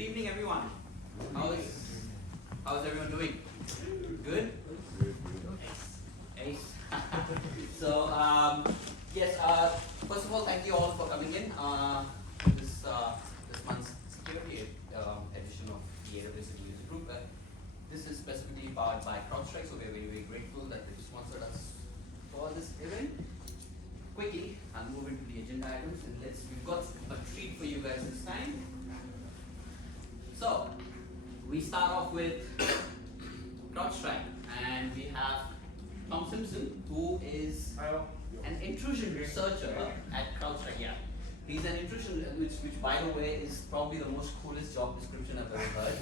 Good evening, everyone. How's everyone doing? Good? Ace. So, yes, first of all, thank you all for coming in. This month's security edition of the AWS Security Group. This is specifically powered by CrowdStrike, so we're very, very grateful that they sponsored us for this event. Quickly, I'll move into the agenda items, and we've got a treat for you guys this time. So, we start off with CrowdStrike, and we have Tom Simpson, who is an intrusion researcher at CrowdStrike. Yeah, he's an intrusion, which by the way is probably the most coolest job description I've ever heard.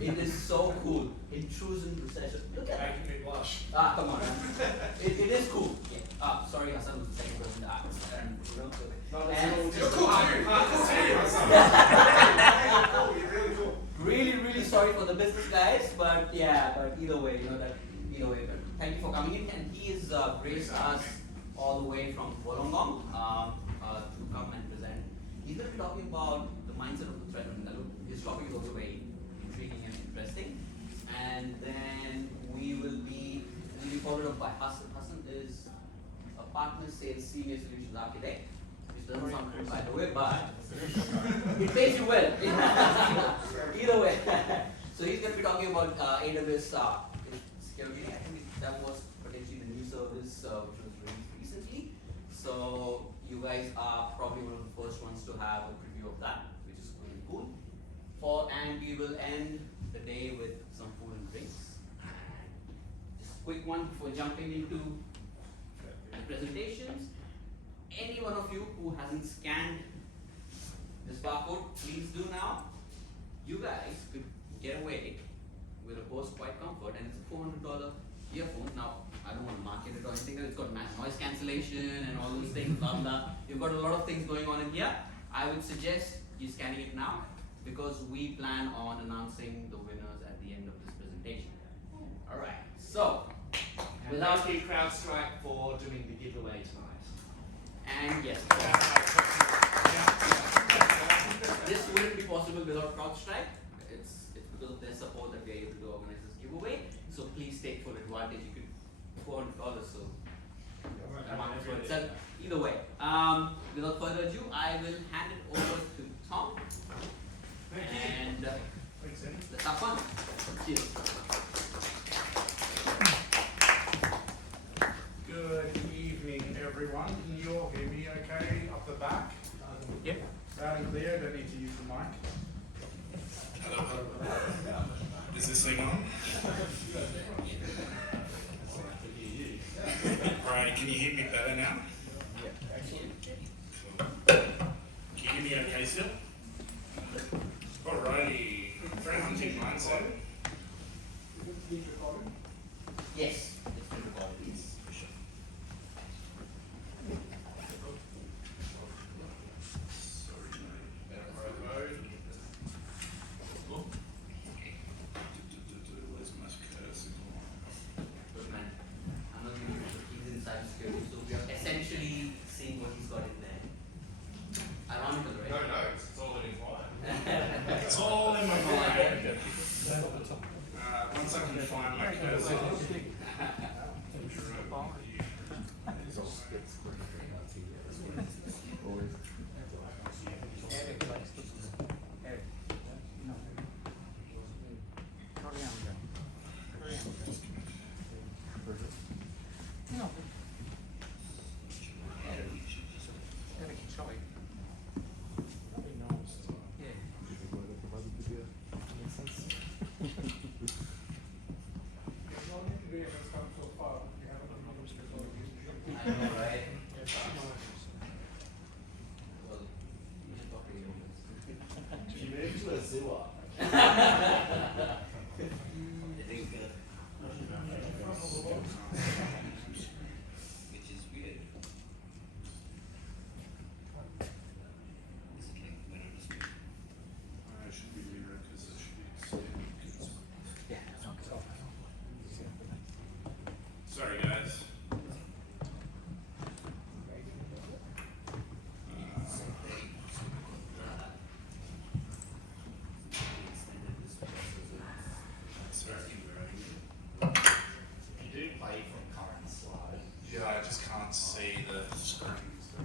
It is so cool, intrusion researcher. Look at that. Making me blush. Ah, come on, man. It is cool. Yeah. Ah, sorry, Hassan was the second person to ask. You're cool too. You're really cool. Really sorry for the business guys, but yeah, but either way, either way. But thank you for coming in, and he has graced us all the way from Wollongong to come and present. He's going to be talking about the mindset of the threat hunter. His topic is also very intriguing and interesting. And then we'll be followed up by Hassan. Hassan is a partner sales senior solutions architect, which doesn't sound cool by the way, but it pays you well. Either way. So he's going to be talking about AWS security. I think that was potentially the new service which was released recently. So you guys are probably one of the first ones to have a preview of that, which is really cool. And we will end the day with some food and drinks. Just a quick one before jumping into the presentations. Any one of you who hasn't scanned this barcode, please do now. You guys could get away with a Bose Quiet Comfort, and it's a $400 earphone. Now, I don't want to market it or anything. It's got noise cancellation and all those things, blah blah. You've got a lot of things going on in here. I would suggest you scanning it now, because we plan on announcing the winners at the end of this presentation. Alright, so Without the CrowdStrike for doing the giveaway tonight. and yes, this wouldn't be possible without CrowdStrike. It's because of their support that we are able to organize this giveaway. So please take full advantage. You could $400, so the market for itself. Either way, without further ado, I will hand it over to Tom. And let's have fun. Cheers. Good evening, everyone. Can you all hear me okay up the back? Yep. Loud and clear, don't need to use the mic. Is this thing on? Alright, can you hear me better now? Can you hear me okay still? Alrighty, threat hunting mindset. Yes. It's been recorded, please. Where's my cursor? Good man. I'm not going to put keys in cybersecurity, so we are essentially seeing what he's got in there. Ironical, right? No, it's all in his mind. It's all in my mind. Once I can find my cursor. I know, right? Well, you should talk to your You moved to a sewer. which is weird. Is it like when I'm just It should be mirrored because it should be. yeah. Sorry guys. screen. So.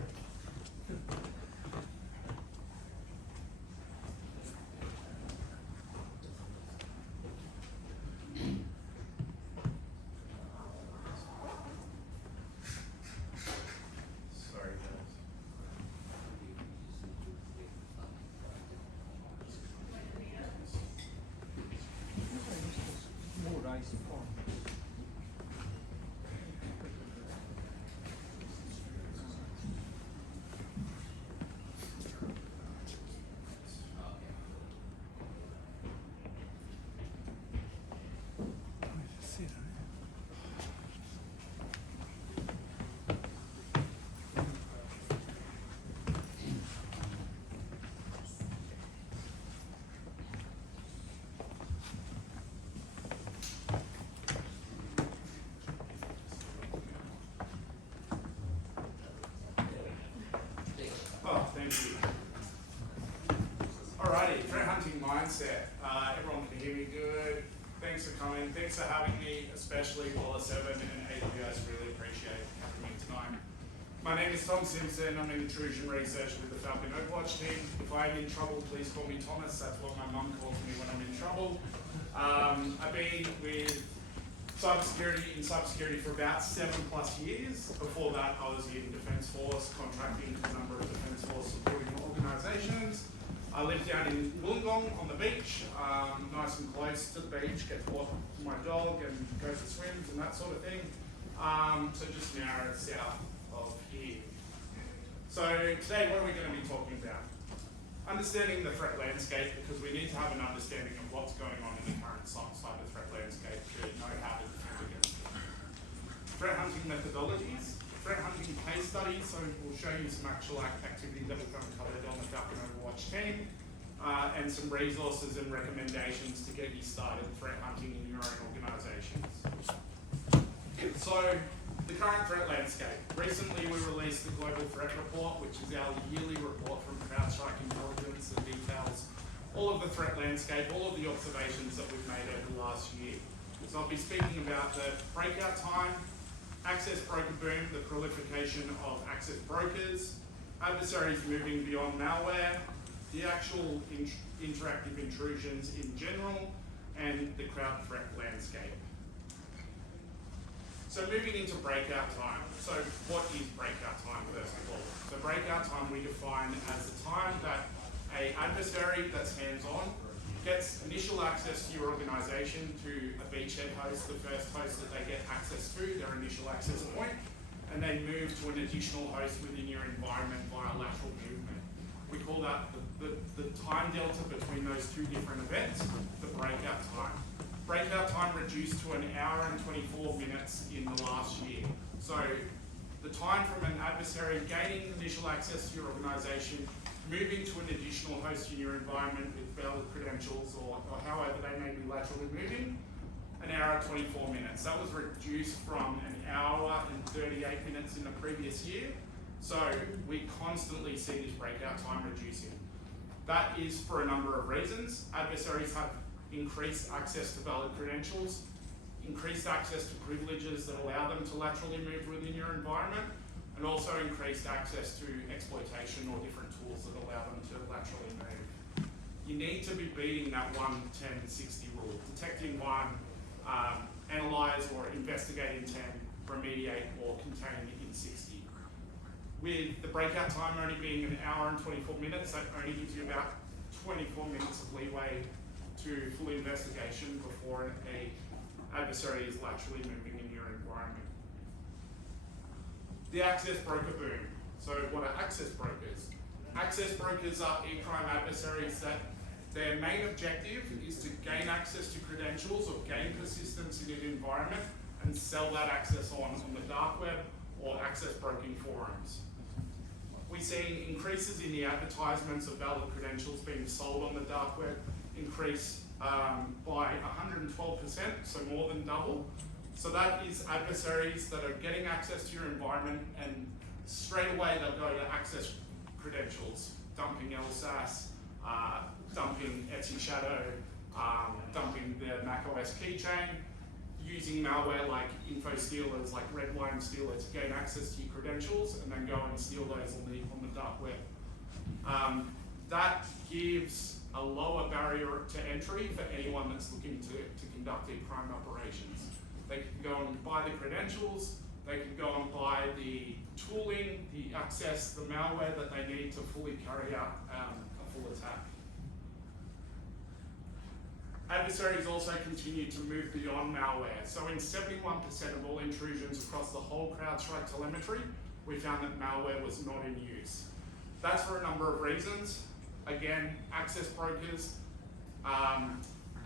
Sorry, guys. Oh, thank you. Alrighty, threat hunting mindset. Everyone can hear me good. Thanks for coming. Thanks for having me, especially Waller 7 and AWS. Really appreciate having me tonight. My name is Tom Simpson. I'm an intrusion researcher with the Falcon OverWatch team. If I am in trouble, please call me Thomas. That's what my mum calls me when I'm in trouble. I've been with cybersecurity for about 7+ years. Before that, I was in Defence Force, contracting for a number of Defence Force supporting organisations. I live down in Wollongong on the beach, nice and close to the beach, get to walk my dog and go for swims and that sort of thing. So just an hour south of here. So today, what are we going to be talking about? Understanding the threat landscape, because we need to have an understanding of what's going on in the current cyber threat landscape to know how to defend against it. Threat hunting methodologies, threat hunting case studies, so we'll show you some actual activity that we've uncovered on the Falcon OverWatch team, and some resources and recommendations to get you started threat hunting in your own organisations. So, the current threat landscape. Recently we released the Global Threat Report, which is our yearly report from CrowdStrike Intelligence that details all of the threat landscape, all of the observations that we've made over the last year. So I'll be speaking about the breakout time, access broker boom, the proliferation of access brokers, adversaries moving beyond malware, the actual interactive intrusions in general, and the crowd threat landscape. So moving into breakout time. So what is breakout time, first of all? So breakout time we define as the time that an adversary that's hands-on gets initial access to your organization, to a beachhead host, the first host that they get access to, their initial access point, and they move to an additional host within your environment via lateral movement. We call that the time delta between those two different events, the breakout time. Breakout time reduced to 1 hour and 24 minutes in the last year. So the time from an adversary gaining initial access to your organization, moving to an additional host in your environment with valid credentials or however they may be laterally moving, 1 hour and 24 minutes. That was reduced from 1 hour and 38 minutes in the previous year. So we constantly see this breakout time reducing. That is for a number of reasons. Adversaries have increased access to valid credentials, increased access to privileges that allow them to laterally move within your environment, and also increased access to exploitation or different tools that allow them to laterally move. You need to be beating that 1-10-60 rule. Detect in 1, analyze or investigate in 10, remediate or contain in 60. With the breakout time only being 1 hour and 24 minutes, that only gives you about 24 minutes of leeway to full investigation before an adversary is laterally moving in your environment. The access broker boom. So what are access brokers? Access brokers are e-crime adversaries that their main objective is to gain access to credentials or gain persistence in an environment and sell that access on the dark web or access broking forums. We're seeing increases in the advertisements of valid credentials being sold on the dark web increase by 112%, so more than double. So that is adversaries that are getting access to your environment and straight away they'll go to access credentials, dumping LSAS, dumping Etsy Shadow, dumping their macOS keychain, using using malware like info stealers, like red wine stealer, to gain access to your credentials and then go and steal those on the dark web. That gives a lower barrier to entry for anyone that's looking to conduct e-crime operations. They can go and buy the credentials, they can go and buy the tooling, the access, the malware that they need to fully carry out a full attack. Adversaries also continue to move beyond malware. So in 71% of all intrusions across the whole CrowdStrike telemetry, we found that malware was not in use. That's for a number of reasons. Again, access brokers,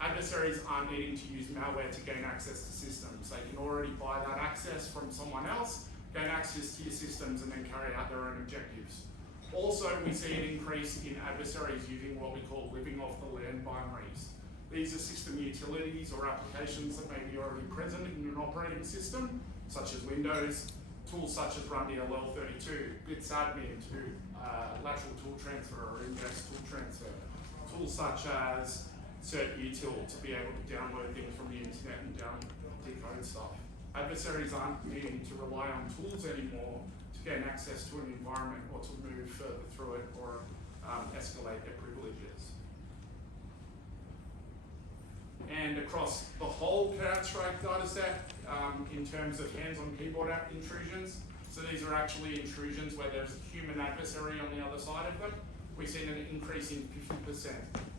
adversaries aren't needing to use malware to gain access to systems. They can already buy that access from someone else, gain access to your systems, and then carry out their own objectives. Also, we see an increase in adversaries using what we call living off the land binaries. These are system utilities or applications that may be already present in an operating system, such as Windows, tools such as Run DLL32, bits admin to lateral tool transfer or index tool transfer, tools such as certutil to be able to download things from the internet and decode stuff. Adversaries aren't needing to rely on tools anymore to gain access to an environment or to move further through it or escalate their privileges. And across the whole CrowdStrike dataset, in terms of hands-on keyboard intrusions, so these are actually intrusions where there's a human adversary on the other side of them, we've seen an increase in 50%.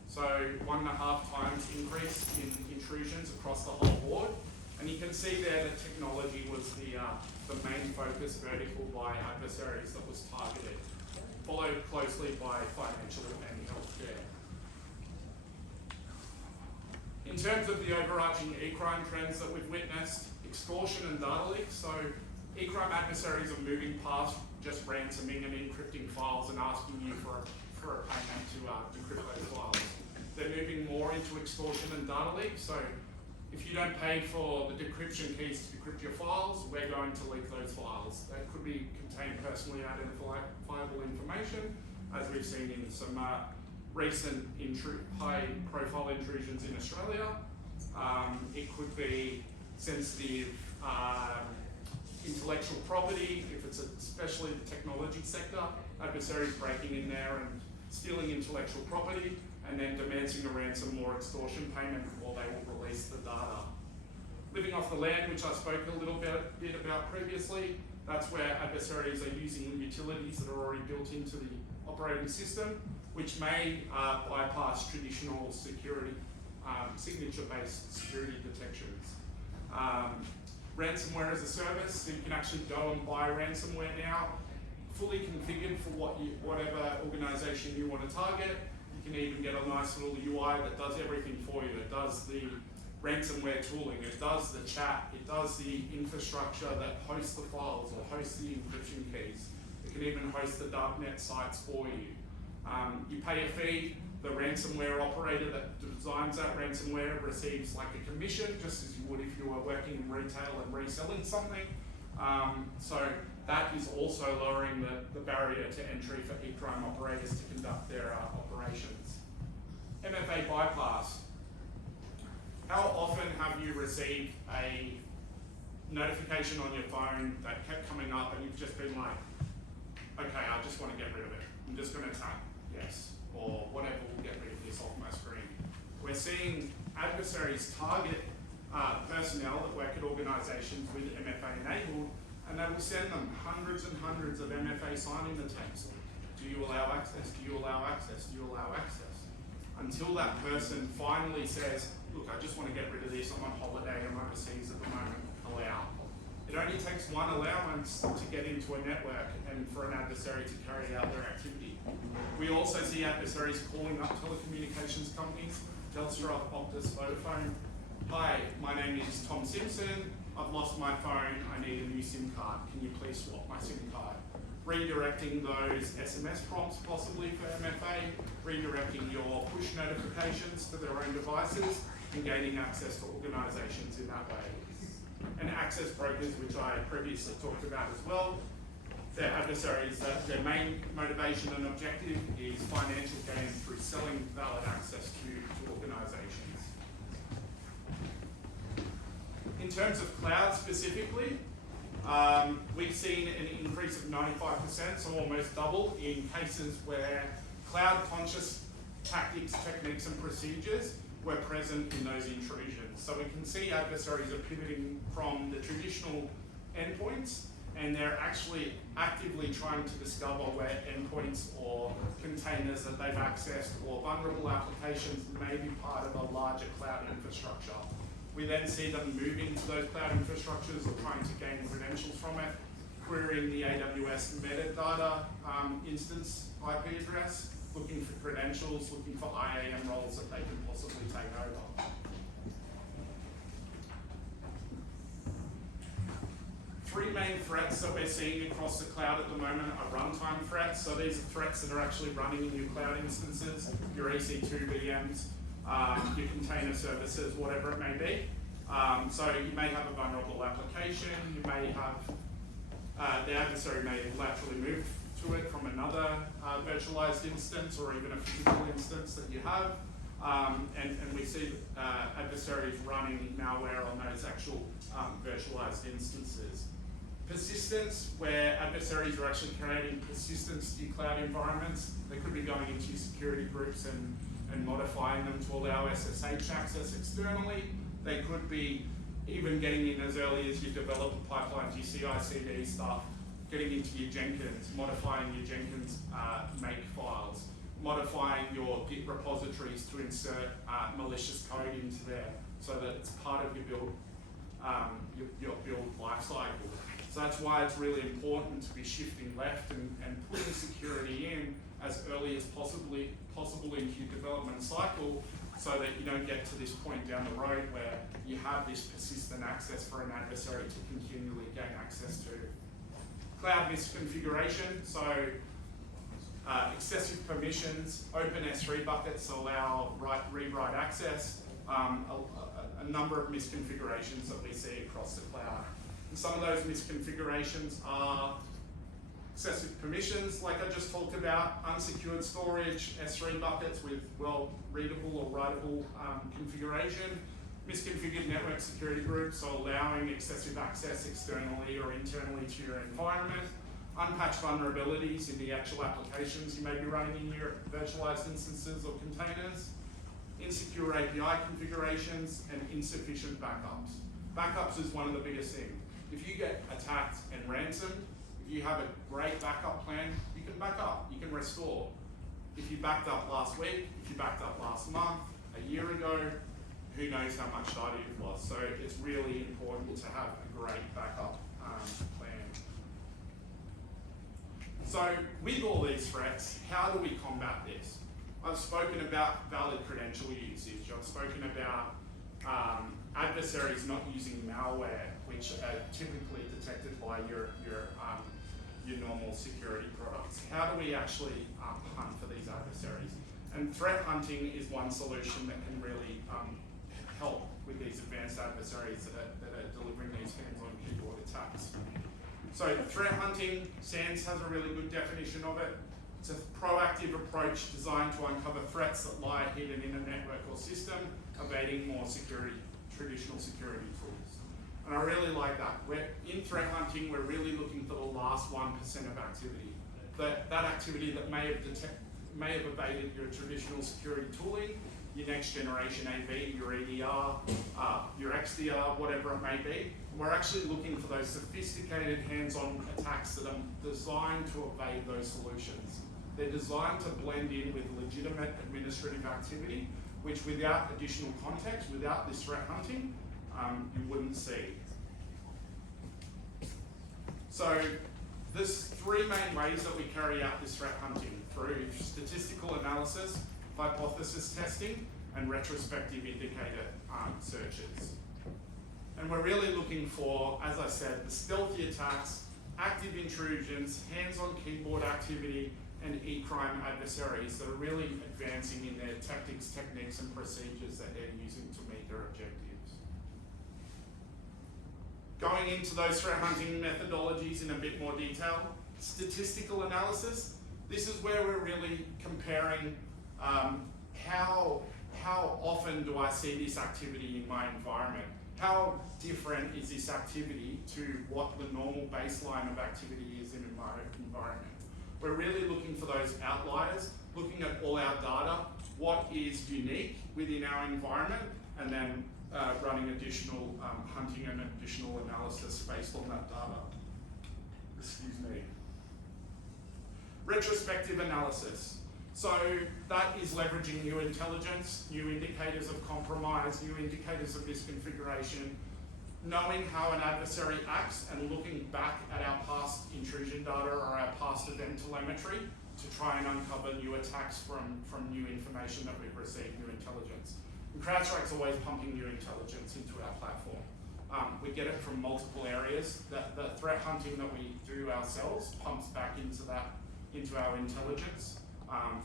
So 1.5 times increase in intrusions across the whole board. And you can see there that technology was the main focus vertical by adversaries that was targeted, followed closely by financial and healthcare. In terms of the overarching e-crime trends that we've witnessed, extortion and data leaks. So e-crime adversaries are moving past just ransoming and encrypting files and asking you for a payment to decrypt those files. They're moving more into extortion and data leaks. So if you don't pay for the decryption keys to decrypt your files, we're going to leak those files. They could contain personally identifiable information, as we've seen in some recent high-profile intrusions in Australia. It could be sensitive intellectual property, if it's especially the technology sector, adversaries breaking in there and stealing intellectual property, and then demanding a ransom or extortion payment before they will release the data. Living off the land, which I spoke a little bit about previously, that's where adversaries are using utilities that are already built into the operating system, which may bypass traditional security, signature-based security detections. Ransomware as a service, so you can actually go and buy ransomware now, fully configured for whatever organization you want to target. You can even get a nice little UI that does everything for you. It does the ransomware tooling, it does the chat, it does the infrastructure that hosts the files or hosts the encryption keys. It can even host the darknet sites for you. You pay a fee. The ransomware operator that designs that ransomware receives like a commission, just as you would if you were working in retail and reselling something. So that is also lowering the barrier to entry for e-crime operators to conduct their operations. MFA bypass. How often have you received a notification on your phone that kept coming up and you've just been like, okay, I just want to get rid of it. I'm just going to tap yes, or whatever will get rid of this off my screen. We're seeing adversaries target personnel that work at organizations with MFA enabled, and they will send them hundreds and hundreds of MFA signing attempts. Do you allow access? Do you allow access? Do you allow access? Until that person finally says, look, I just want to get rid of this, I'm on holiday, I'm overseas at the moment, allow. It only takes one allowance to get into a network and for an adversary to carry out their activity. We also see adversaries calling up telecommunications companies, Telstra, Optus, Vodafone. Hi, my name is Tom Simpson. I've lost my phone. I need a new SIM card. Can you please swap my SIM card? Redirecting those SMS prompts possibly for MFA, redirecting your push notifications to their own devices, and gaining access to organizations in that way. And access brokers, which I previously talked about as well, they're adversaries that their main motivation and objective is financial gain through selling valid access to organizations. In terms of cloud specifically, we've seen an increase of 95%, so almost double, in cases where cloud-conscious tactics, techniques, and procedures were present in those intrusions. So we can see adversaries are pivoting from the traditional endpoints, and they're actually actively trying to discover where endpoints or containers that they've accessed or vulnerable applications may be part of a larger cloud infrastructure. We then see them moving to those cloud infrastructures or trying to gain credentials from it, querying the AWS metadata instance IP address, looking for credentials, looking for IAM roles that they can possibly take over. Three main threats that we're seeing across the cloud at the moment are runtime threats. So these are threats that are actually running in your cloud instances, your EC2 VMs, your container services, whatever it may be. So you may have a vulnerable application, you may have, the adversary may laterally move to it from another virtualized instance or even a physical instance that you have. And we see adversaries running malware on those actual virtualized instances. Persistence, where adversaries are actually creating persistence to your cloud environments. They could be going into your security groups and modifying them to allow SSH access externally. They could be even getting in as early as your developer pipelines, your CI/CD stuff, getting into your Jenkins, modifying your Jenkins make files, modifying your Git repositories to insert malicious code into there so that it's part of your build lifecycle. So that's why it's really important to be shifting left and putting security in as early as possible in your development cycle, so that you don't get to this point down the road where you have this persistent access for an adversary to continually gain access to. Cloud misconfiguration, so excessive permissions, open S3 buckets allow read-write access, a number of misconfigurations that we see across the cloud. And some of those misconfigurations are excessive permissions, like I just talked about, unsecured storage, S3 buckets with well-readable or writable configuration, misconfigured network security groups, so allowing excessive access externally or internally to your environment, unpatched vulnerabilities in the actual applications you may be running in your virtualized instances or containers, insecure API configurations, and insufficient backups. Backups is one of the biggest things. If you get attacked and ransomed, if you have a great backup plan, you can back up, you can restore. If you backed up last week, if you backed up last month, a year ago, who knows how much data you've lost. So it's really important to have a great backup plan. So with all these threats, how do we combat this? I've spoken about valid credential usage. I've spoken about adversaries not using malware, which are typically detected by your normal security products. How do we actually hunt for these adversaries? And threat hunting is one solution that can really help with these advanced adversaries that are delivering these hands-on keyboard attacks. So threat hunting, SANS has a really good definition of it. It's a proactive approach designed to uncover threats that lie hidden in a network or system, evading more traditional security tools. And I really like that. In threat hunting, we're really looking for the last 1% of activity. That activity that may have evaded your traditional security tooling, your next generation AV, your EDR, your XDR, whatever it may be. We're actually looking for those sophisticated hands-on attacks that are designed to evade those solutions. They're designed to blend in with legitimate administrative activity, which without additional context, without this threat hunting, you wouldn't see. So there's three main ways that we carry out this threat hunting: through statistical analysis, hypothesis testing, and retrospective indicator searches. And we're really looking for, as I said, the stealthy attacks, active intrusions, hands-on keyboard activity, and e-crime adversaries that are really advancing in their tactics, techniques, and procedures that they're using to meet their objectives. Going into those threat hunting methodologies in a bit more detail, statistical analysis. This is where we're really comparing how often do I see this activity in my environment? how different is this activity to what the normal baseline of activity is in an environment. We're really looking for those outliers, looking at all our data, what is unique within our environment, and then running additional hunting and additional analysis based on that data. Excuse me. Retrospective analysis. So that is leveraging new intelligence, new indicators of compromise, new indicators of misconfiguration, knowing how an adversary acts and looking back at our past intrusion data or our past event telemetry to try and uncover new attacks from new information that we've received, new intelligence. And CrowdStrike's always pumping new intelligence into our platform. We get it from multiple areas. The threat hunting that we do ourselves pumps back into our intelligence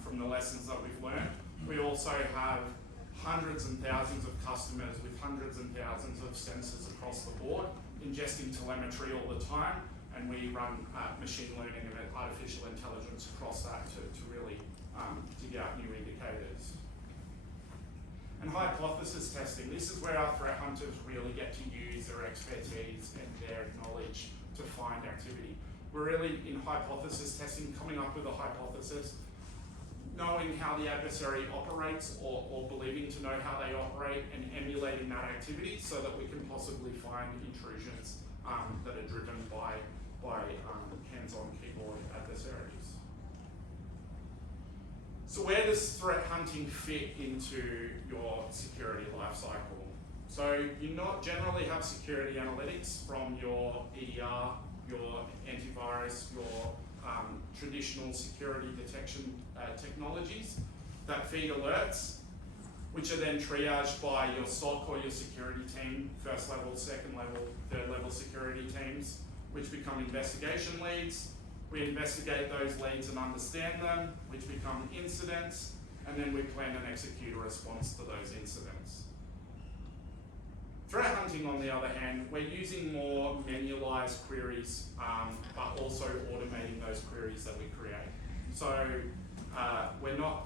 from the lessons that we've learned. We also have hundreds and thousands of customers with hundreds and thousands of sensors across the board, ingesting telemetry all the time, and we run machine learning and artificial intelligence across that to really dig out new indicators. And hypothesis testing. This is where our threat hunters really get to use their expertise and their knowledge to find activity. We're really in hypothesis testing, coming up with a hypothesis, knowing how the adversary operates or believing to know how they operate and emulating that activity so that we can possibly find intrusions that are driven by hands-on keyboard adversaries. So where does threat hunting fit into your security lifecycle? So you not generally have security analytics from your EDR, your antivirus, your traditional security detection technologies that feed alerts, which are then triaged by your SOC or your security team, first level, second level, third level security teams, which become investigation leads. We investigate those leads and understand them, which become incidents, and then we plan and execute a response to those incidents. Threat hunting, on the other hand, we're using more manualized queries, but also automating those queries that we create. So we're not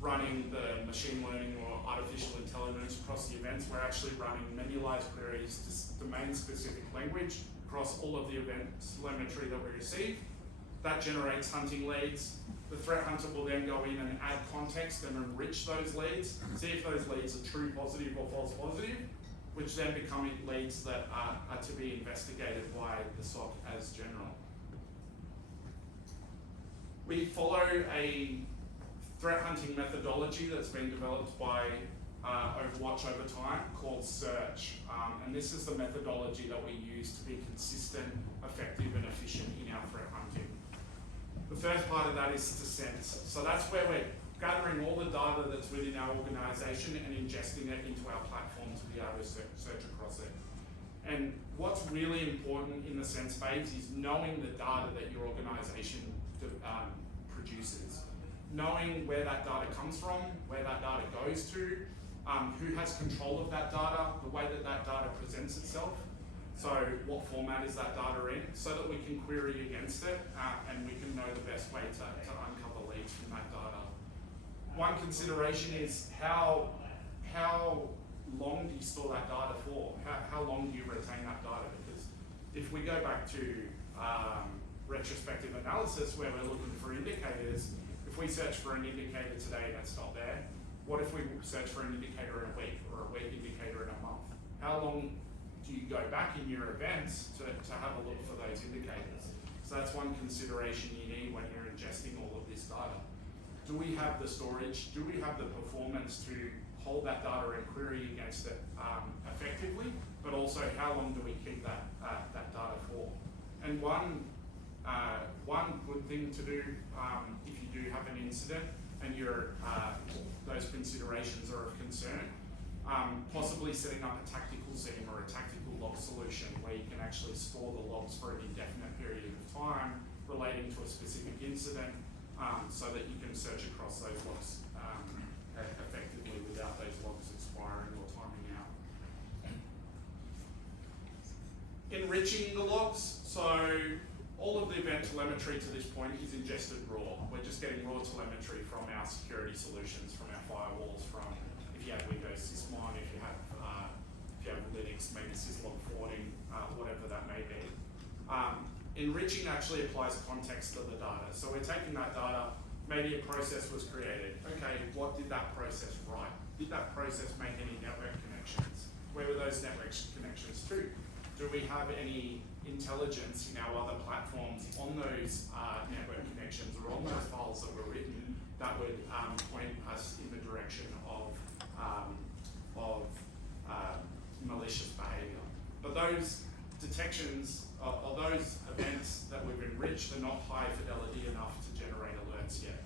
running the machine learning or artificial intelligence across the events. We're actually running manualized queries to domain-specific language across all of the event telemetry that we receive. That generates hunting leads. The threat hunter will then go in and add context and enrich those leads, see if those leads are true positive or false positive, which then become leads that are to be investigated by the SOC as general. We follow a threat hunting methodology that's been developed by OverWatch over time called search. And this is the methodology that we use to be consistent, effective, and efficient in our threat hunting. The first part of that is to sense. So that's where we're gathering all the data that's within our organization and ingesting it into our platform to be able to search across it. And what's really important in the sense phase is knowing the data that your organization produces. Knowing where that data comes from, where that data goes to, who has control of that data, the way that that data presents itself. So what format is that data in, so that we can query against it and we can know the best way to uncover leads from that data. One consideration is how long do you store that data for? How long do you retain that data? Because if we go back to retrospective analysis where we're looking for indicators, if we search for an indicator today and it's not there, what if we search for an indicator in a week or a week indicator in a month? How long do you go back in your events to have a look for those indicators? So that's one consideration you need when you're ingesting all of this data. Do we have the storage? Do we have the performance to hold that data and query against it effectively? But also, how long do we keep that data for? And one good thing to do if you do have an incident and those considerations are of concern, possibly setting up a tactical seam or a tactical log solution where you can actually store the logs for an indefinite period of time relating to a specific incident, so that you can search across those logs effectively without those logs expiring or timing out. Enriching the logs. So all of the event telemetry to this point is ingested raw. We're just getting raw telemetry from our security solutions, from our firewalls, from if you have Windows Sysmon, if you if you have Linux, maybe syslog forwarding, whatever that may be. Enriching actually applies context to the data. So we're taking that data, maybe a process was created. Okay, what did that process write? Did that process make any network connections? Where were those network connections to? Do we have any intelligence in our other platforms on those network connections or on those files that were written that would point us in the direction of malicious behaviour? But those detections or those events that we've enriched are not high fidelity enough to generate alerts yet.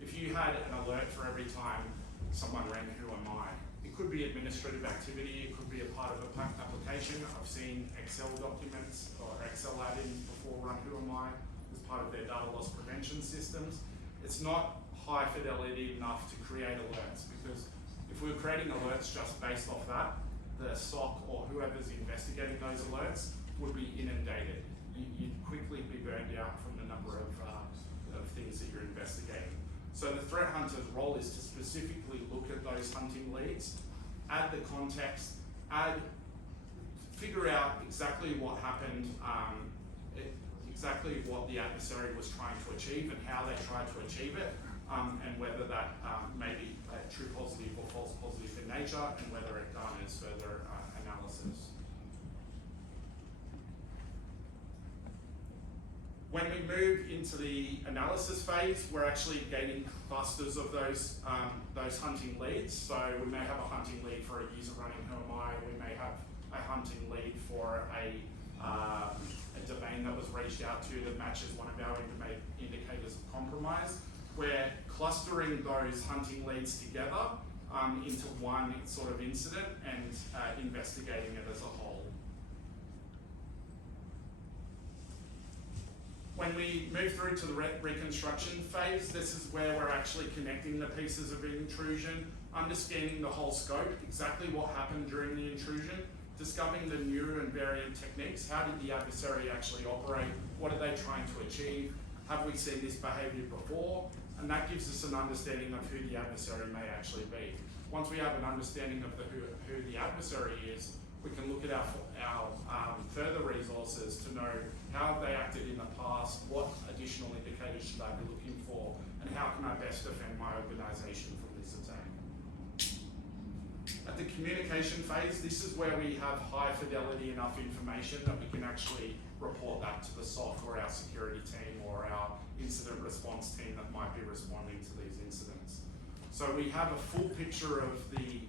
If you had an alert for every time someone ran Who Am I, it could be administrative activity, it could be a part of an application. I've seen Excel documents or Excel add-ins before run Who Am I as part of their data loss prevention systems. It's not high fidelity enough to create alerts, because if we were creating alerts just based off that, the SOC or whoever's investigating those alerts would be inundated. You'd quickly be burned out from the number of things that you're investigating. So the threat hunter's role is to specifically look at those hunting leads, add the context, figure out exactly what happened, exactly what the adversary was trying to achieve and how they tried to achieve it, and whether that may be true positive or false positive in nature, and whether it garners further analysis. When we move into the analysis phase, we're actually gaining clusters of those hunting leads. So we may have a hunting lead for a user running Who Am I, we may have a hunting lead for a domain that was reached out to that matches one of our indicators of compromise. We're clustering those hunting leads together into one sort of incident and investigating it as a whole. When we move through to the reconstruction phase, this is where we're actually connecting the pieces of intrusion, understanding the whole scope, exactly what happened during the intrusion, discovering the new and variant techniques. How did the adversary actually operate? What are they trying to achieve? Have we seen this behavior before? And that gives us an understanding of who the adversary may actually be. Once we have an understanding of who the adversary is, we can look at our further resources to know how they acted in the past, what additional indicators should I be looking for, and how can I best defend my organisation from this attack. At the communication phase, this is where we have high fidelity enough information that we can actually report that to the SOC or our security team or our incident response team that might be responding to these incidents. So we have a full picture of the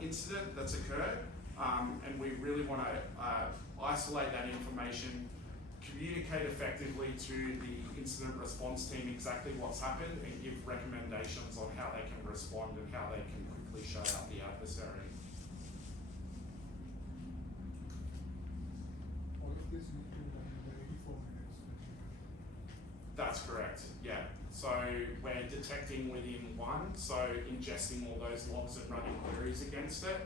incident that's occurred, and we really want to isolate that information, communicate effectively to the incident response team exactly what's happened, and give recommendations on how they can respond and how they can quickly shut out the adversary. All of this need to be done in the 84 minutes. That's correct, yeah. So we're detecting within one, so ingesting all those logs and running queries against it.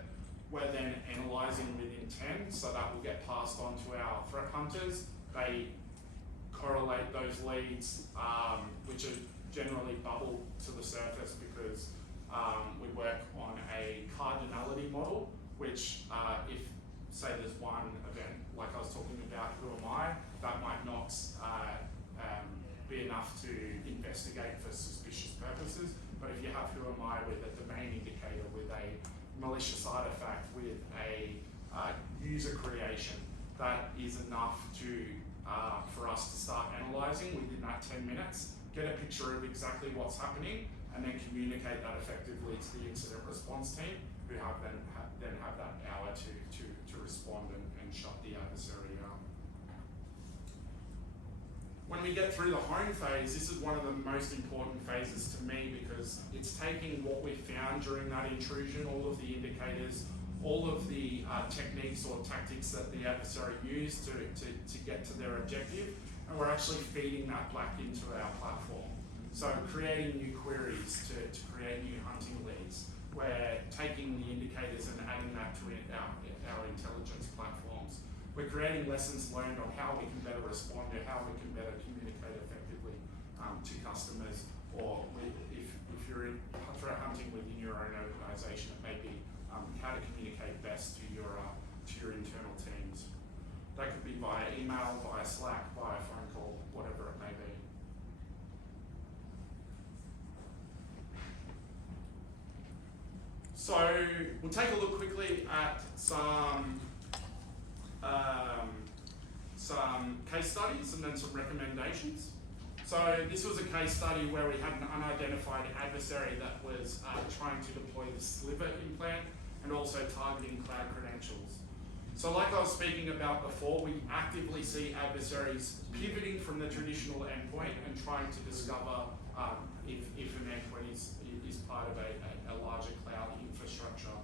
We're then analysing within 10, so that will get passed on to our threat hunters. They correlate those leads, which are generally bubble to the surface because we work on a cardinality model, which if, say there's one event, like I was talking about, Who Am I, that might not be enough to investigate for suspicious purposes. But if you have Who Am I with a domain indicator, with a malicious artifact, with a user creation, that is enough to for us to start analysing within that 10 minutes, get a picture of exactly what's happening, and then communicate that effectively to the incident response team, who then have that hour to respond and shut the adversary out. When we get through the home phase, this is one of the most important phases to me, because it's taking what we found during that intrusion, all of the indicators, all of the techniques or tactics that the adversary used to get to their objective, and we're actually feeding that back into our platform. So creating new queries to create new hunting leads. We're taking the indicators and adding that to our intelligence platforms. We're creating lessons learned on how we can better respond to how we can better communicate effectively to customers, or if you're in threat hunting within your own organisation, it may be how to communicate best to your internal teams. That could be via email, via Slack, via phone call, whatever it may be. So we'll take a look quickly at some case studies and then some recommendations. So this was a case study where we had an unidentified adversary that was trying to deploy the sliver implant and also targeting cloud credentials. So like I was speaking about before, we actively see adversaries pivoting from the traditional endpoint and trying to discover if an endpoint is part of a larger cloud infrastructure.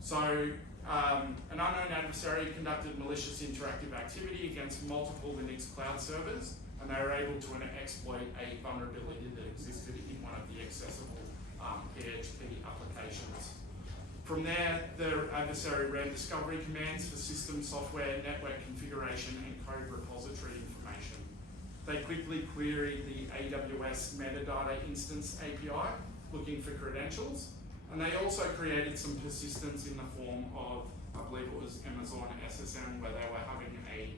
So an unknown adversary conducted malicious interactive activity against multiple Linux cloud servers, and they were able to exploit a vulnerability that existed in one of the accessible PHP applications. From there, the adversary ran discovery commands for system, software, network configuration, and code repository information. They quickly queried the AWS metadata instance API, looking for credentials, and they also created some persistence in the form of, I believe it was Amazon SSM, where they were having a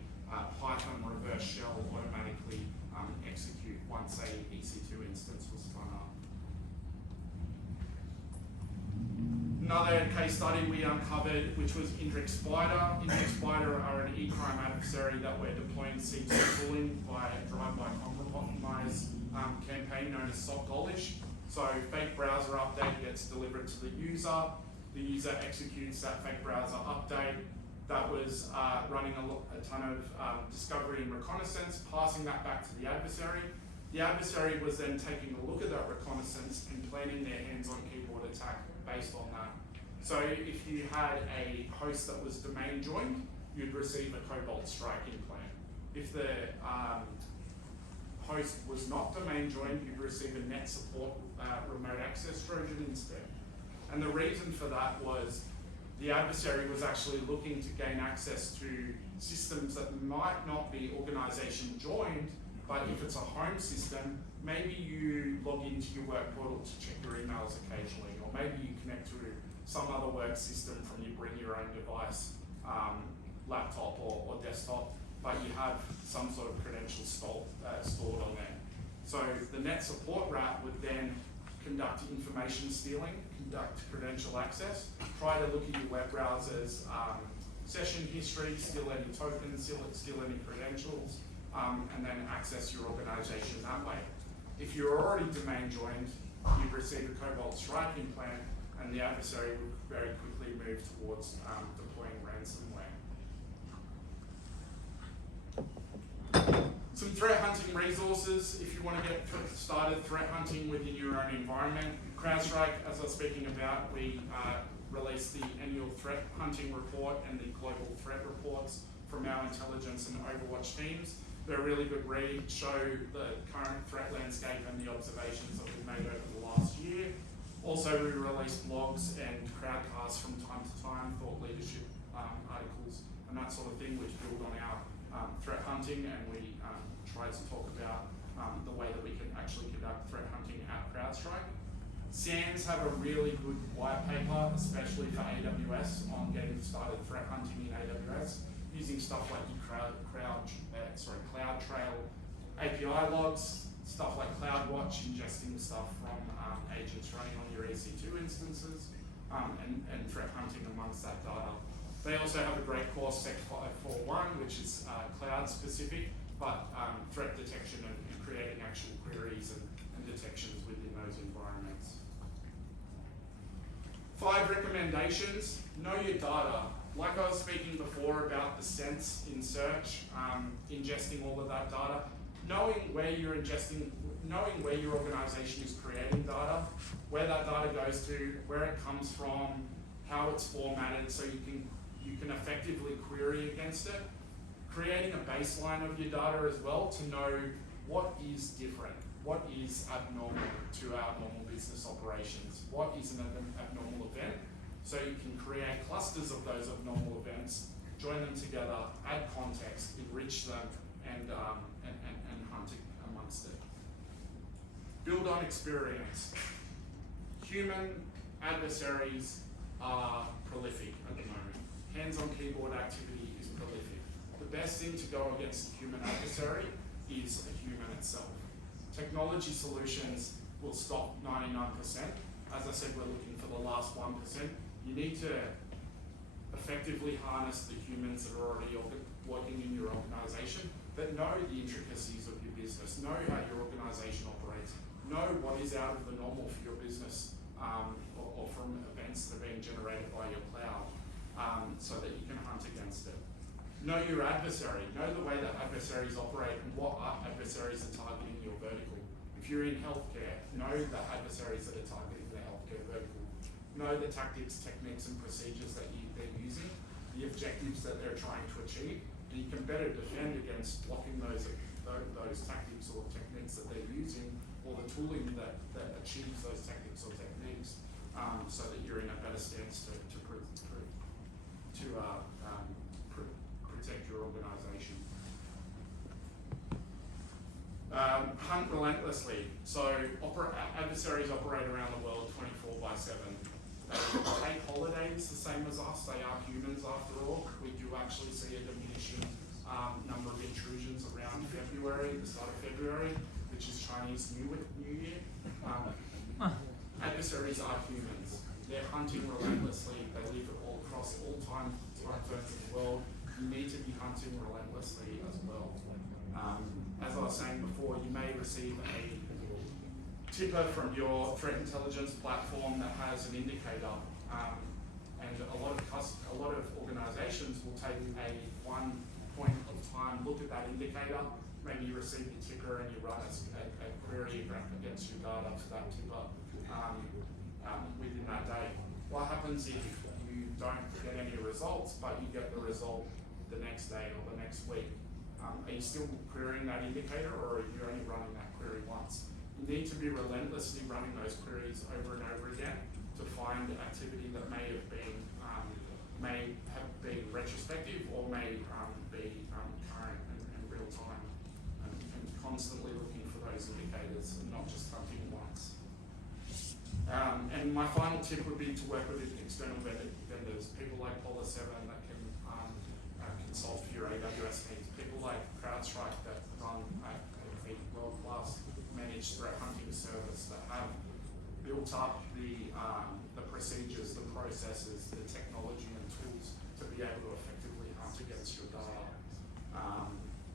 Python reverse shell automatically execute once a EC2 instance was spun up. Another case study we uncovered, which was Indrix Spider. Indrix Spider are an e-crime adversary that were deploying C2 tooling via a drive-by compromise campaign known as soft goldish. So fake browser update gets delivered to the user executes that fake browser update. That was running a ton of discovery and reconnaissance, passing that back to the adversary. The adversary was then taking a look at that reconnaissance and planning their hands-on keyboard attack based on that. So if you had a host that was domain joined, you'd receive a CrowdStrike implant. If the host was not domain joined, you'd receive a net support remote access Trojan instead. And the reason for that was the adversary was actually looking to gain access to systems that might not be organization joined, but if it's a home system, maybe you log into your work portal to check your emails occasionally, or maybe you connect to some other work system from you bring your own device, laptop or desktop, but you have some sort of credentials stored on there. So the net support route would then conduct information stealing, conduct credential access, try to look at your web browser's session history, steal any tokens, steal any credentials, and then access your organization that way. If you're already domain joined, you'd receive a CrowdStrike implant, and the adversary would very quickly move towards deploying ransomware. Some threat hunting resources if you want to get started threat hunting within your own environment. CrowdStrike, as I was speaking about, we released the annual threat hunting report and the global threat reports from our intelligence and OverWatch teams. They're a really good read, show the current threat landscape and the observations that we've made over the last year. Also, we release blogs and crowdcasts from time to time, thought leadership articles and that sort of thing, which build on our threat hunting, and we try to talk about the way that we can actually conduct threat hunting at CrowdStrike. SANS have a really good white paper, especially for AWS, on getting started threat hunting in AWS, using stuff like CloudTrail API logs, stuff like CloudWatch, ingesting stuff from agents running on your EC2 instances, and threat hunting amongst that data. They also have a great course, Sec 541, which is cloud specific, but threat detection and creating actual queries and detections within those environments. 5 recommendations: know your data. Like I was speaking before about the sense in search, ingesting all of that data, knowing where you're ingesting, knowing where your organization is creating data, where that data goes to, where it comes from, how it's formatted, so you can effectively query against it. Creating a baseline of your data as well to know what is different, what is abnormal to our normal business operations, what is an abnormal event, so you can create clusters of those abnormal events, join them together, add context, enrich them, and hunt amongst it. Build on experience. Human adversaries are prolific at the moment. Hands-on keyboard activity is prolific. The best thing to go against a human adversary is a human itself. Technology solutions will stop 99%. As I said, we're looking for the last 1%. You need to effectively harness the humans that are already working in your organisation, that know the intricacies of your business, know how your organisation operates, know what is out of the normal for your business, or from events that are being generated by your cloud, so that you can hunt against it. Know your adversary, know the way that adversaries operate and what adversaries are targeting your vertical. If you're in healthcare, know the adversaries that are targeting the healthcare vertical. Know the tactics, techniques and procedures that they're using, the objectives that they're trying to achieve, and you can better defend against blocking those tactics or techniques that they're using, or the tooling that achieves those tactics or techniques, so that you're in a better stance to protect your organisation. Hunt relentlessly. So adversaries operate around the world 24/7. They take holidays the same as us. They are humans after all. We do actually see a diminishing number of intrusions around February, the start of February, which is Chinese New Year. Adversaries are humans. They're hunting relentlessly. They live all across all time zones of the world. You need to be hunting relentlessly as well. As I was saying before, you may receive a tipper from your threat intelligence platform that has an indicator, and a lot of organisations will take a one point of time look at that indicator. Maybe you receive your ticker and you run a query against your data for that tipper within that day. What happens if you don't get any results, but you get the result the next day or the next week? Are you still querying that indicator, or are you only running that query once? You need to be relentlessly running those queries over and over again to find activity that may have been retrospective or may be current and real time, and constantly looking for those indicators and not just hunting once. And my final tip would be to work with external vendors, people like Polar7 that can consult for your AWS needs, people like CrowdStrike that run a world-class managed threat hunting service that have built up the procedures, the processes, the technology and tools to be able to effectively hunt against your data.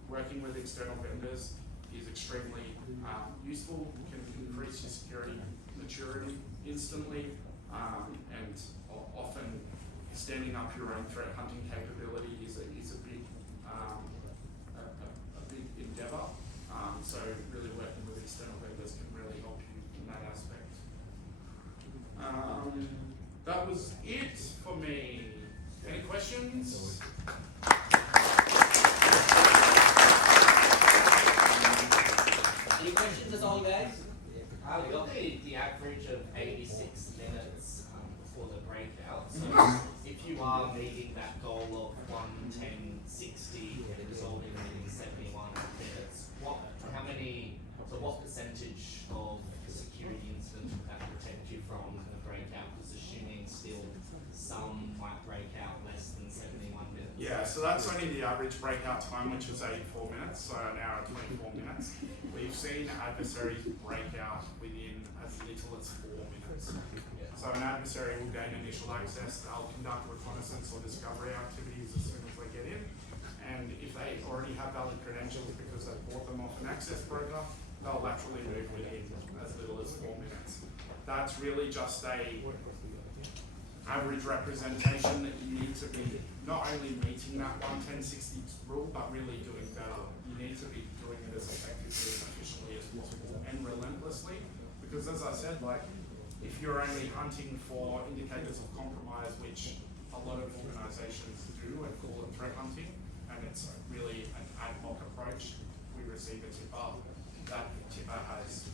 Working with external vendors is extremely useful, can increase your security maturity instantly, and often standing up your own threat hunting capability is a big big endeavour. So really working with external vendors can really help you in that aspect. That was it for me. Any questions? Any questions at all, guys? The average of 86 minutes for the breakout. So if you are meeting that goal of 110-60 resulting in 71 minutes, what percentage of the security incidents would that protect you from the breakout? Because assuming still some might break out less than 71 minutes. Yeah, so that's only the average breakout time, which is 84 minutes, so an hour and 24 minutes. We've seen adversaries break out within as little as 4 minutes. So an adversary will gain initial access, they'll conduct reconnaissance or discovery activities as soon as they get in, and if they already have valid credentials because they've bought them off an access broker, they'll laterally move within as little as 4 minutes. That's really just a average representation that you need to be not only meeting that 110-60 rule, but really doing better. You need to be doing it as effectively and efficiently as possible and relentlessly, because as I said, if you're only hunting for indicators of compromise, which a lot of organisations do and call it threat hunting, and it's really an ad hoc approach, we receive a tipper. That tipper has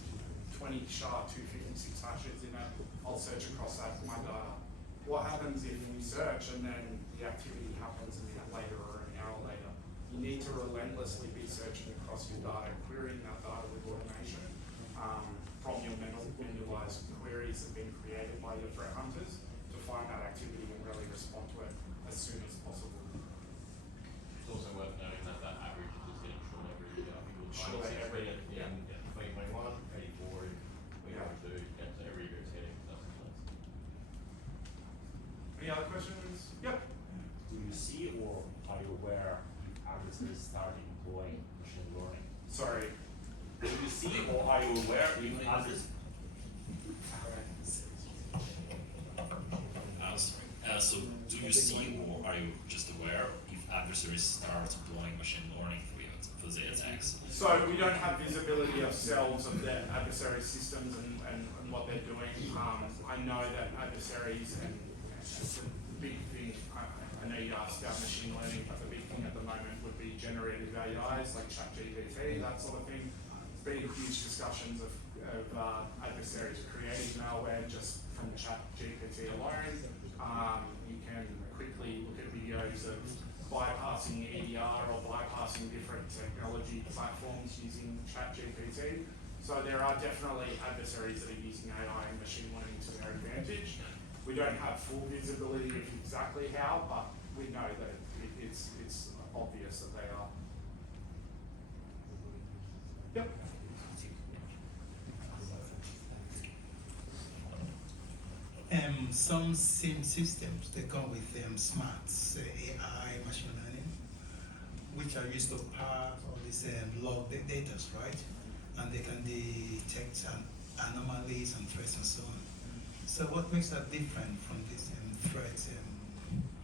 20 SHA-256 hashes in it. I'll search across that for my data. What happens if we search and then the activity happens a minute later or an hour later? You need to relentlessly be searching across your data, querying that data with automation from your manualized queries that have been created by your threat hunters to find that activity and really respond to it as soon as possible. It's also worth noting that that average is just getting shorter every year. I think it was Shorter 96 every- at 2021, 84 in 2022, so every year it's getting less and less. Any other questions? Yep. Do you see or are you aware if adversaries start employing machine learning? Sorry. Do you see or are you aware if adversaries? So do you see or are you just aware if adversaries start deploying machine learning for the attacks? So we don't have visibility ourselves of their adversary systems and what they're doing. I know that adversaries and the big thing, I know you asked about machine learning, but the big thing at the moment would be generative AIs like ChatGPT, that sort of thing. There's been huge discussions of adversaries creating malware just from ChatGPT alone. You can quickly look at videos of bypassing EDR or bypassing different technology platforms using ChatGPT. So there are definitely adversaries that are using AI and machine learning to their advantage. We don't have full visibility of exactly how, but we know that it's obvious that they are. Yep. Some SIM systems, they come with smarts, AI, machine learning, which are used to power all these log data, right? And they can detect anomalies and threats and so on. So what makes that different from this threat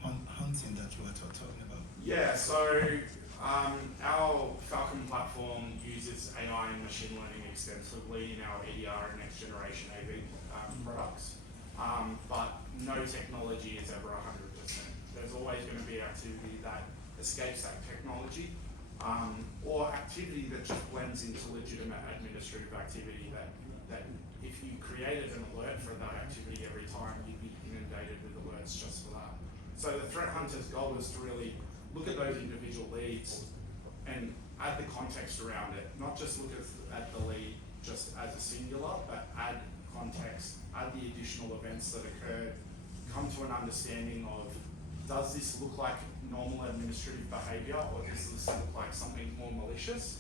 hunting that you were talking about? Yeah, so our Falcon platform uses AI and machine learning extensively in our EDR and next generation AV products. But no technology is ever 100%. There's always going to be activity that escapes that technology, or activity that just blends into legitimate administrative activity that if you created an alert for that activity every time, you'd be inundated with alerts just for that. So the threat hunter's goal is to really look at those individual leads and add the context around it, not just look at the lead just as a singular, but add context, add the additional events that occurred, come to an understanding of, does this look like normal administrative behaviour or does this look like something more malicious?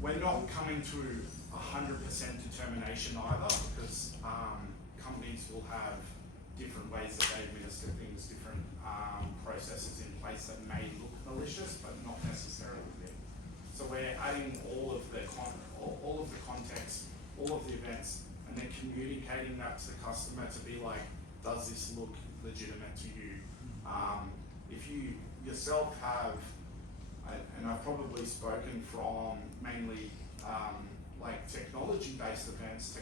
We're not coming to 100% determination either, because companies will have different ways that they administer things, different processes in place that may look malicious but not necessarily be. So we're adding all of the context, all of the events, and then communicating that to the customer to be like, does this look legitimate to you? If you yourself have, and I've probably spoken from mainly like technology-based events,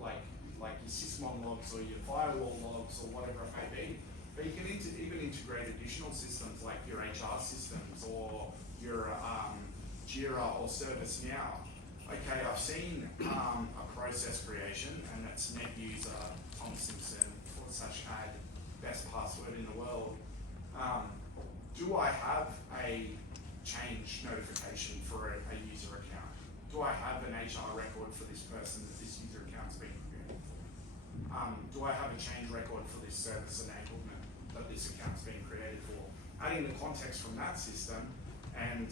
like your sysmon logs or your firewall logs or whatever it may be, but you can even integrate additional systems like your HR systems or your Jira or ServiceNow. Okay, I've seen a process creation, and it's net user Simpson /add best password in the world. Do I have a change notification for a user account? Do I have an HR record for this person that this user account's been created for? Do I have a change record for this service enablement that this account's been created for? Adding the context from that system, and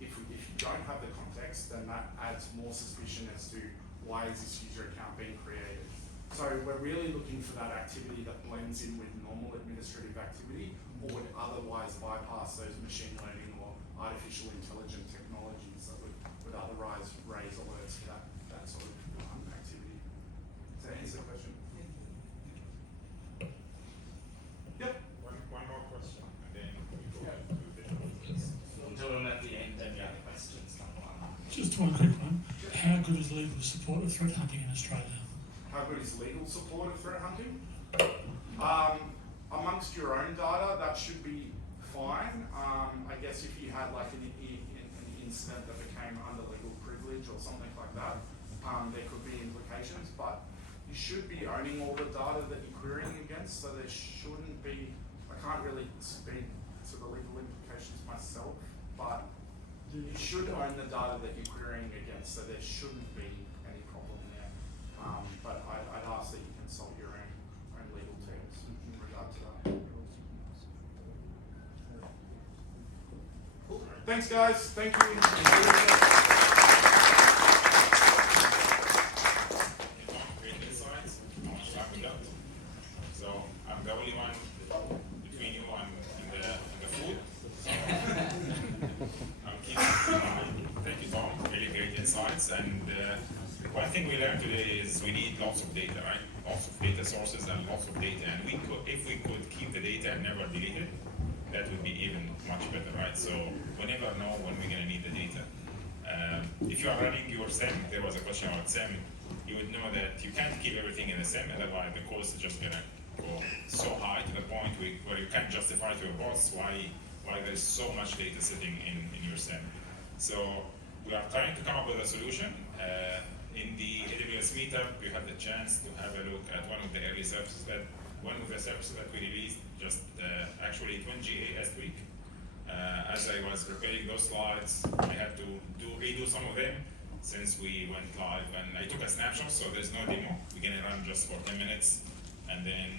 if you don't have the context, then that adds more suspicion as to why is this user account being created. So we're really looking for that activity that blends in with normal administrative activity or would otherwise bypass those machine learning or artificial intelligence technologies that would otherwise raise alerts for that sort of activity. Does that answer the question? Yep. One more question, and then we go to the We'll do them at the end, any other questions come on. Just one quick one. How good is legal support of threat hunting in Australia? How good is legal support of threat hunting? Amongst your own data, that should be fine. I guess if you had like an incident that became under legal privilege or something like that, there could be implications, but you should be owning all the data that you're querying against, so there shouldn't be, I can't really speak to the legal implications myself, but you should own the data that you're querying against, so there shouldn't be any problem there. But I'd ask that you consult your own Thanks, guys. Thank you. Great insights. How much time we got? So I'm the only one between you and the food. I'm keeping thank you, Tom. Really great insights. And one thing we learned today is we need lots of data, right? Lots of data sources and lots of data. And if we could keep the data and never delete it, that would be even much better, right? So we never know when we're gonna need the data. If you are running your SIM, there was a question about SIM, you would know that you can't keep everything in the SIM, otherwise the cost is just gonna go so high to the point where you can't justify to your boss why there's so much data sitting in your SIM. So we are trying to come up with a solution. In the AWS MeetUp, you had the chance to have a look at one of the early services that we released just actually 20 GA last week. As I was preparing those slides, I had to redo some of them since we went live, and I took a snapshot, so there's no demo. We're gonna run just for 10 minutes, and then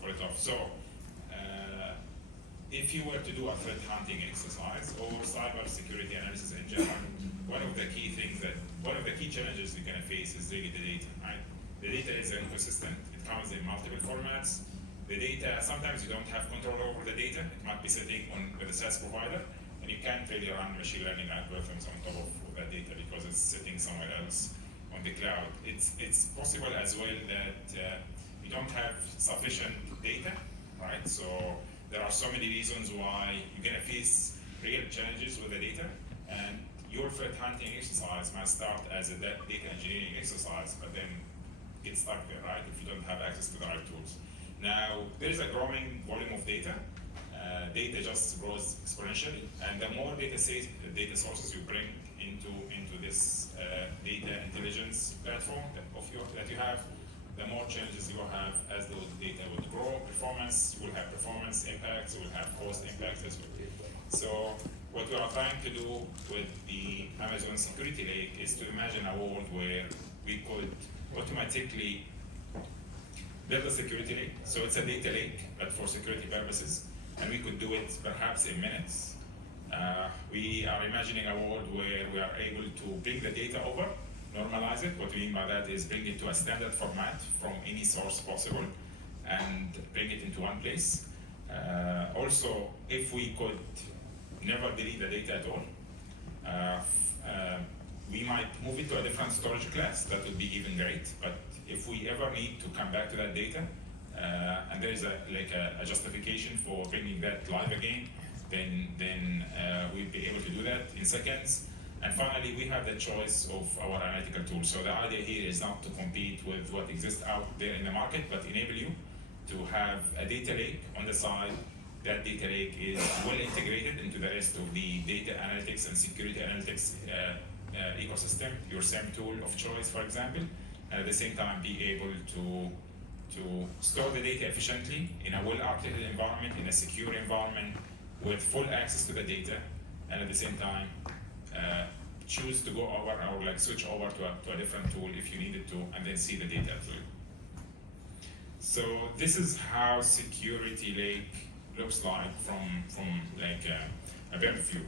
pull it off. So if you were to do a threat hunting exercise or cybersecurity analysis in general, one of the key challenges you're gonna face is really the data, right? The data is inconsistent. It comes in multiple formats. The data, sometimes you don't have control over the data. It might be sitting with a SaaS provider, and you can't really run machine learning algorithms on top of that data because it's sitting somewhere else on the cloud. It's possible as well that you don't have sufficient data, right? So there are so many reasons why you're gonna face real challenges with the data, and your threat hunting exercise might start as a data engineering exercise, but then get stuck there, right? If you don't have access to the right tools. Now, there's a growing volume of data. Data just grows exponentially, and the more data sources you bring into this data intelligence platform that you have, the more challenges you will have as those data would grow. Performance, you will have performance impacts, you will have cost impacts as well. So what we are trying to do with the Amazon Security Lake is to imagine a world where we could automatically build a security lake. So it's a data lake, but for security purposes, and we could do it perhaps in minutes. We are imagining a world where we are able to bring the data over, normalize it. What we mean by that is bring it to a standard format from any source possible, and bring it into one place. Also, if we could never delete the data at all, we might move it to a different storage class. That would be even great. But if we ever need to come back to that data, and there is a justification for bringing that live again, then we'll be able to do that in seconds. And finally, we have the choice of our analytical tools. So the idea here is not to compete with what exists out there in the market, but enable you to have a data lake on the side. That data lake is well integrated into the rest of the data analytics and security analytics ecosystem, your SIEM tool of choice, for example, and at the same time be able to store the data efficiently in a well-architected environment, in a secure environment, with full access to the data, and at the same time choose to go over or switch over to a different tool if you needed to, and then see the data as well. So this is how Security Lake looks like from a better view.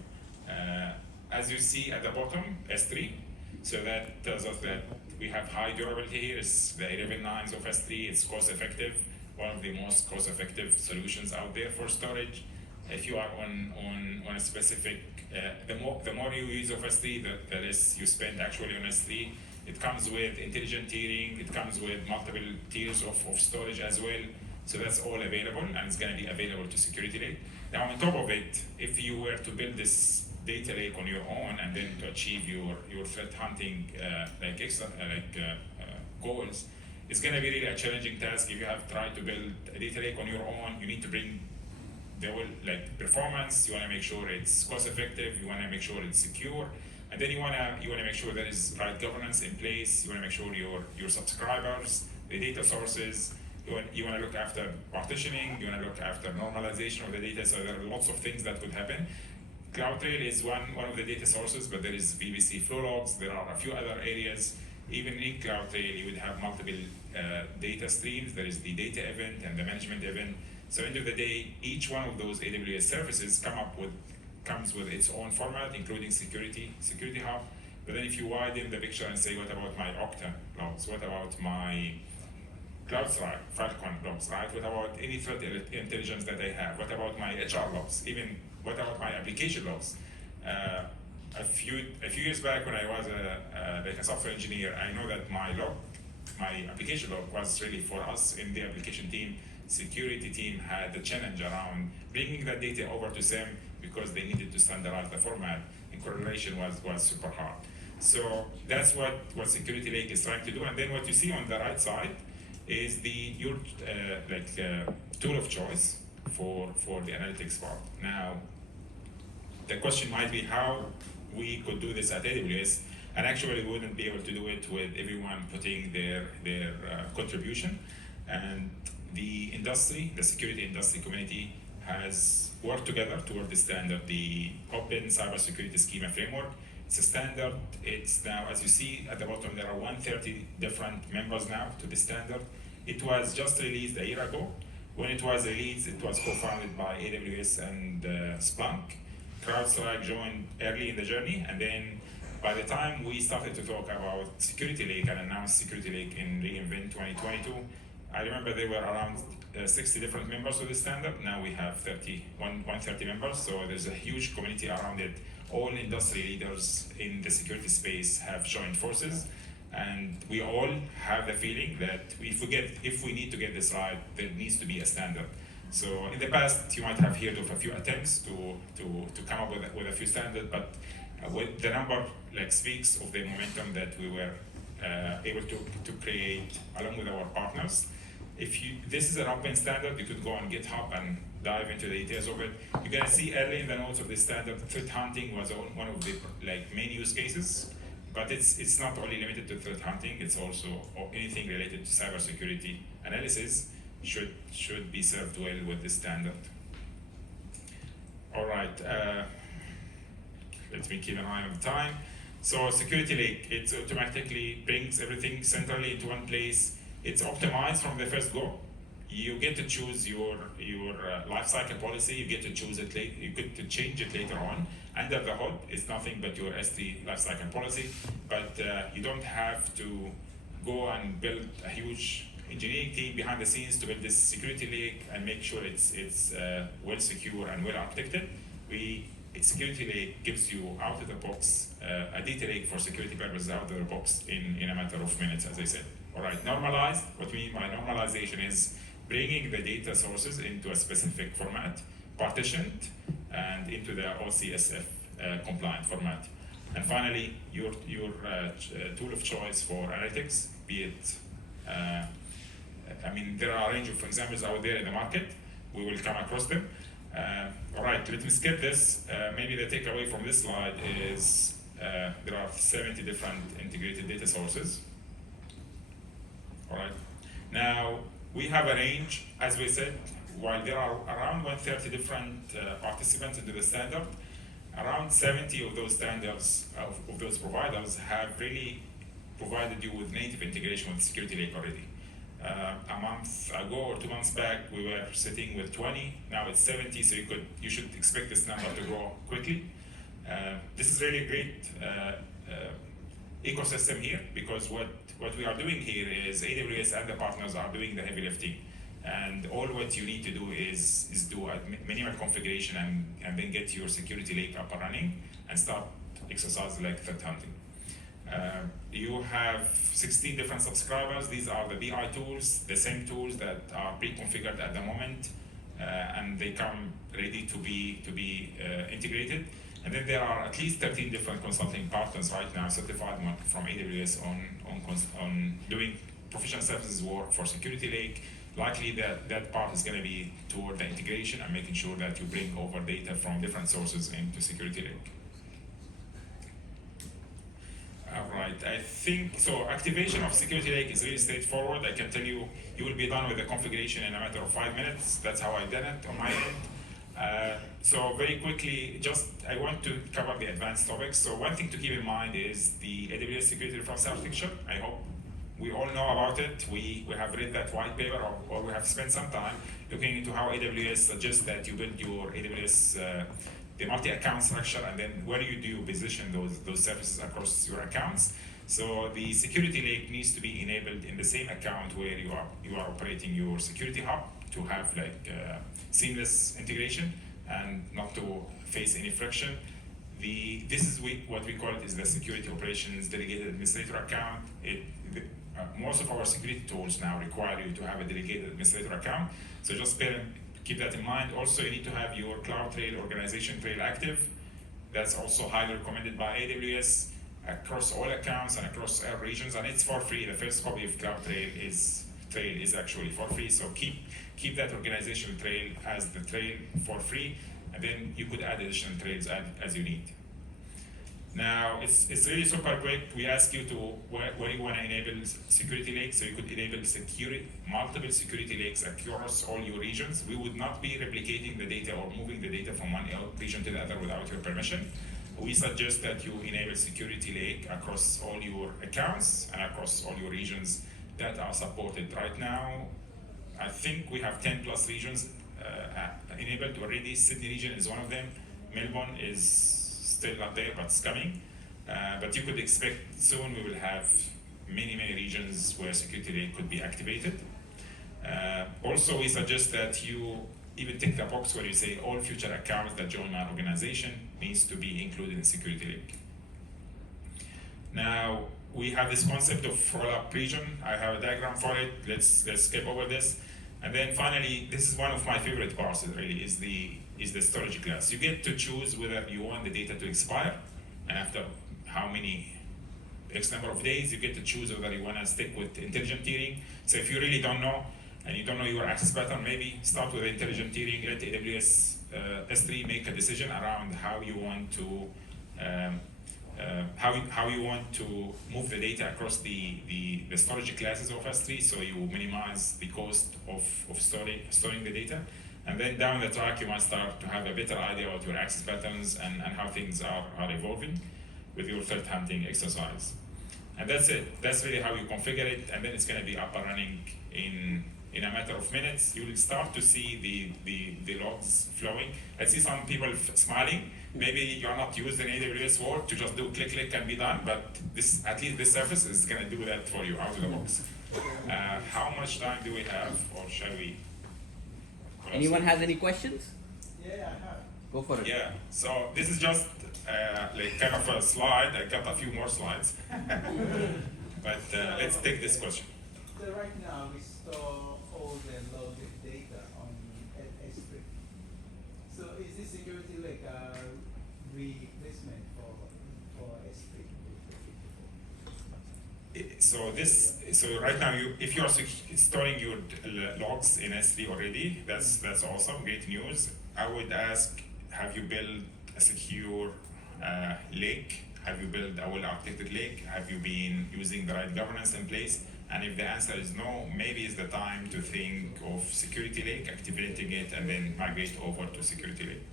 As you see at the bottom, S3, so that tells us that we have high durability here. It's the 11 nines of S3. It's cost effective, one of the most cost effective solutions out there for storage. If you are on a specific, the more you use of S3, the less you spend actually on S3. It comes with intelligent tiering, it comes with multiple tiers of storage as well. So that's all available, and it's going to be available to Security Lake. Now on top of it, if you were to build this data lake on your own and then to achieve your threat hunting goals, it's going to be really a challenging task. If you have tried to build a data lake on your own, you need to bring the performance. You want to make sure it's cost effective. You want to make sure it's secure, and then you want to make sure there is right governance in place. You want to make sure your subscribers, the data sources. You want to look after partitioning. You want to look after normalization of the data. So there are lots of things that could happen. CloudTrail is one of the data sources, but there is VPC flow logs. There are a few other areas. Even in CloudTrail, you would have multiple data streams. There is the data event and the management event. So end of the day, each one of those AWS services come up with comes with its own format, including security hub. But then if you widen the picture and say, what about my Okta logs? What about my CrowdStrike, Falcon logs, right? What about any threat intelligence that I have? What about my HR logs? Even what about my application logs? A few years back, when I was like a software engineer, I know that my application log was really for us in the application team. Security team had the challenge around bringing that data over to SIEM because they needed to standardize the format, and correlation was super hard. So that's what Security Lake is trying to do. And then what you see on the right side is your tool of choice for the analytics part. Now, the question might be how we could do this at AWS, and actually we wouldn't be able to do it with everyone putting their contribution. And the security industry community has worked together toward the standard, the Open Cybersecurity Schema Framework. It's a standard. It's now, as you see at the bottom, there are 130 different members now to the standard. It was just released a year ago. When it was released, it was co-founded by AWS and Splunk. CrowdStrike joined early in the journey, and then by the time we started to talk about Security Lake and announced Security Lake in reInvent 2022, I remember there were around 60 different members of the standard. Now we have 130 members, so there's a huge community around it. All industry leaders in the security space have joined forces, and we all have the feeling that if we need to get this right, there needs to be a standard. So in the past, you might have heard of a few attempts to come up with a few standards, but with the number speaks of the momentum that we were able to create along with our partners. This is an open standard, you could go on GitHub and dive into the details of it. You're gonna see early in the notes of this standard, threat hunting was one of the main use cases, but it's not only limited to threat hunting, it's also anything related to cybersecurity analysis should be served well with this standard. All right, let me keep an eye on the time. So Security Lake, it automatically brings everything centrally into one place. It's optimized from the first go. You get to choose your lifecycle policy. You get to choose it later. You get to change it later on. Under the hood, it's nothing but your SD lifecycle policy. But you don't have to go and build a huge engineering team behind the scenes to build this Security Lake and make sure it's well secure and well architected. Security Lake gives you out of the box a data lake for security purposes out of the box in a matter of minutes, as I said. All right, normalized. What we mean by normalization is bringing the data sources into a specific format, partitioned, and into the OCSF compliant format. And finally, your tool of choice for analytics, be it, there are a range of examples out there in the market. We will come across them. All right, let me skip this. Maybe the takeaway from this slide is there are 70 different integrated data sources. All right. Now, we have a range, as we said, while there are around 130 different participants into the standard, around 70 of those standards, of those providers, have really provided you with native integration with Security Lake already. A month ago or 2 months back, we were sitting with 20, now it's 70, so you should expect this number to grow quickly. This is really a great ecosystem here, because what we are doing here is AWS and the partners are doing the heavy lifting, and all what you need to do is do a minimal configuration and then get your Security Lake up and running and start exercises like threat hunting. You have 16 different subscribers. These are the BI tools, the same tools that are pre-configured at the moment, and they come ready to be integrated. And then there are at least 13 different consulting partners right now certified from AWS on doing professional services work for Security Lake. Likely that part is going to be toward the integration and making sure that you bring over data from different sources into Security Lake. All right, I think, so activation of Security Lake is really straightforward. I can tell you, you will be done with the configuration in a matter of 5 minutes. That's how I did it on my end. So very quickly, I want to cover the advanced topics. So one thing to keep in mind is the AWS Security Reference Architecture. I hope we all know about it. We have read that white paper, or we have spent some time looking into how AWS suggests that you build your AWS the multi-account structure, and then where do you position those services across your accounts. So the security lake needs to be enabled in the same account where you are operating your security hub to have like seamless integration and not to face any friction. This is what we call it is the security operations delegated administrator account. Most of our security tools now require you to have a delegated administrator account. So just keep that in mind. Also, you need to have your CloudTrail organization trail active. That's also highly recommended by AWS across all accounts and across all regions, and it's for free. The first copy of CloudTrail is actually for free. So keep that organizational trail as the trail for free, and then you could add additional trails as you need. Now, it's really super quick. We ask you to where you want to enable security lakes, so you could enable multiple security lakes across all your regions. We would not be replicating the data or moving the data from one region to the other without your permission. We suggest that you enable security lake across all your accounts and across all your regions that are supported. Right now, I think we have 10 plus regions enabled already. Sydney region is one of them. Melbourne is still not there, but it's coming. But you could expect soon we will have many regions where security lake could be activated. Also, we suggest that you even tick the box where you say all future accounts that join our organization needs to be included in security lake. Now, we have this concept of roll-up region. I have a diagram for it. Let's skip over this. And then finally, this is one of my favorite parts really, is the storage class. You get to choose whether you want the data to expire, and after how many X number of days, you get to choose whether you want to stick with intelligent tiering. So if you really don't know, and you don't know your access pattern, maybe start with intelligent tiering, let AWS S3 make a decision around how you want to how you want to move the data across the storage classes of S3, so you minimize the cost of storing the data. And then down the track, you might start to have a better idea about your access patterns and how things are evolving with your threat hunting exercise. And that's it. That's really how you configure it, and then it's going to be up and running in a matter of minutes. You will start to see the logs flowing. I see some people smiling. Maybe you're not using AWS Word to just do click and be done, but at least this service is going to do that for you out of the box. How much time do we have, or shall we? Anyone has any questions? Yeah, I have. Go for it. Yeah, so this is just like kind of a slide. I got a few more slides. But let's take this question. So right now we store all the logged data on S3. So is this security like a replacement for S3? So right now, if you are storing your logs in S3 already, that's awesome, great news. I would ask, have you built a secure lake? Have you built a well-architected lake? Have you been using the right governance in place? And if the answer is no, maybe it's the time to think of security lake, activating it, and then migrate over to security lake.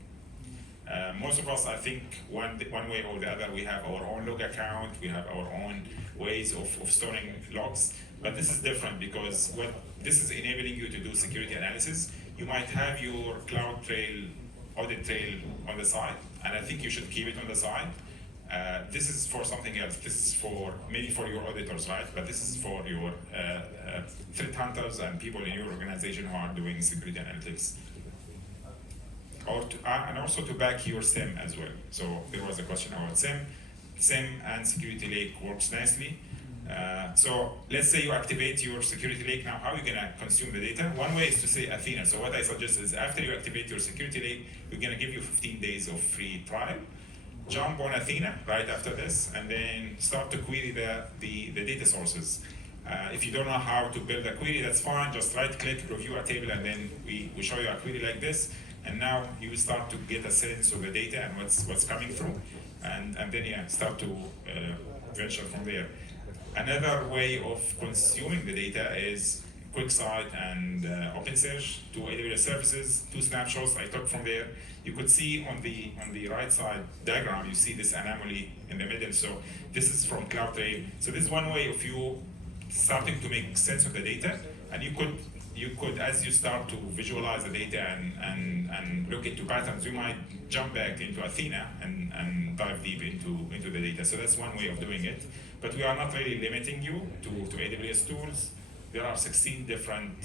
Most of us, I think, one way or the other, we have our own log account, we have our own ways of storing logs, but this is different because what this is enabling you to do security analysis. You might have your CloudTrail audit trail on the side, and I think you should keep it on the side. This is for something else. This is for maybe for your auditors, right? But this is for your threat hunters and people in your organization who are doing security analytics. And also to back your SIEM as well. So there was a question about SIEM. SIEM and security lake works nicely. So let's say you activate your security lake. Now, how are you going to consume the data? One way is to say Athena. So what I suggest is after you activate your security lake, we're going to give you 15 days of free trial. Jump on Athena right after this, and then start to query the data sources. If you don't know how to build a query, that's fine. Just right-click, review a table, and then we show you a query like this. And now you start to get a sense of the data and what's coming through, and then start to venture from there. Another way of consuming the data is QuickSight and OpenSearch, two AWS services, two snapshots I took from there. You could see on the right side diagram, you see this anomaly in the middle. So this is from CloudTrail. So this is one way of you starting to make sense of the data, and you you could, as you start to visualize the data and look into patterns, you might jump back into Athena and dive deep into the data. So that's one way of doing it. But we are not really limiting you to AWS tools. There are 16 different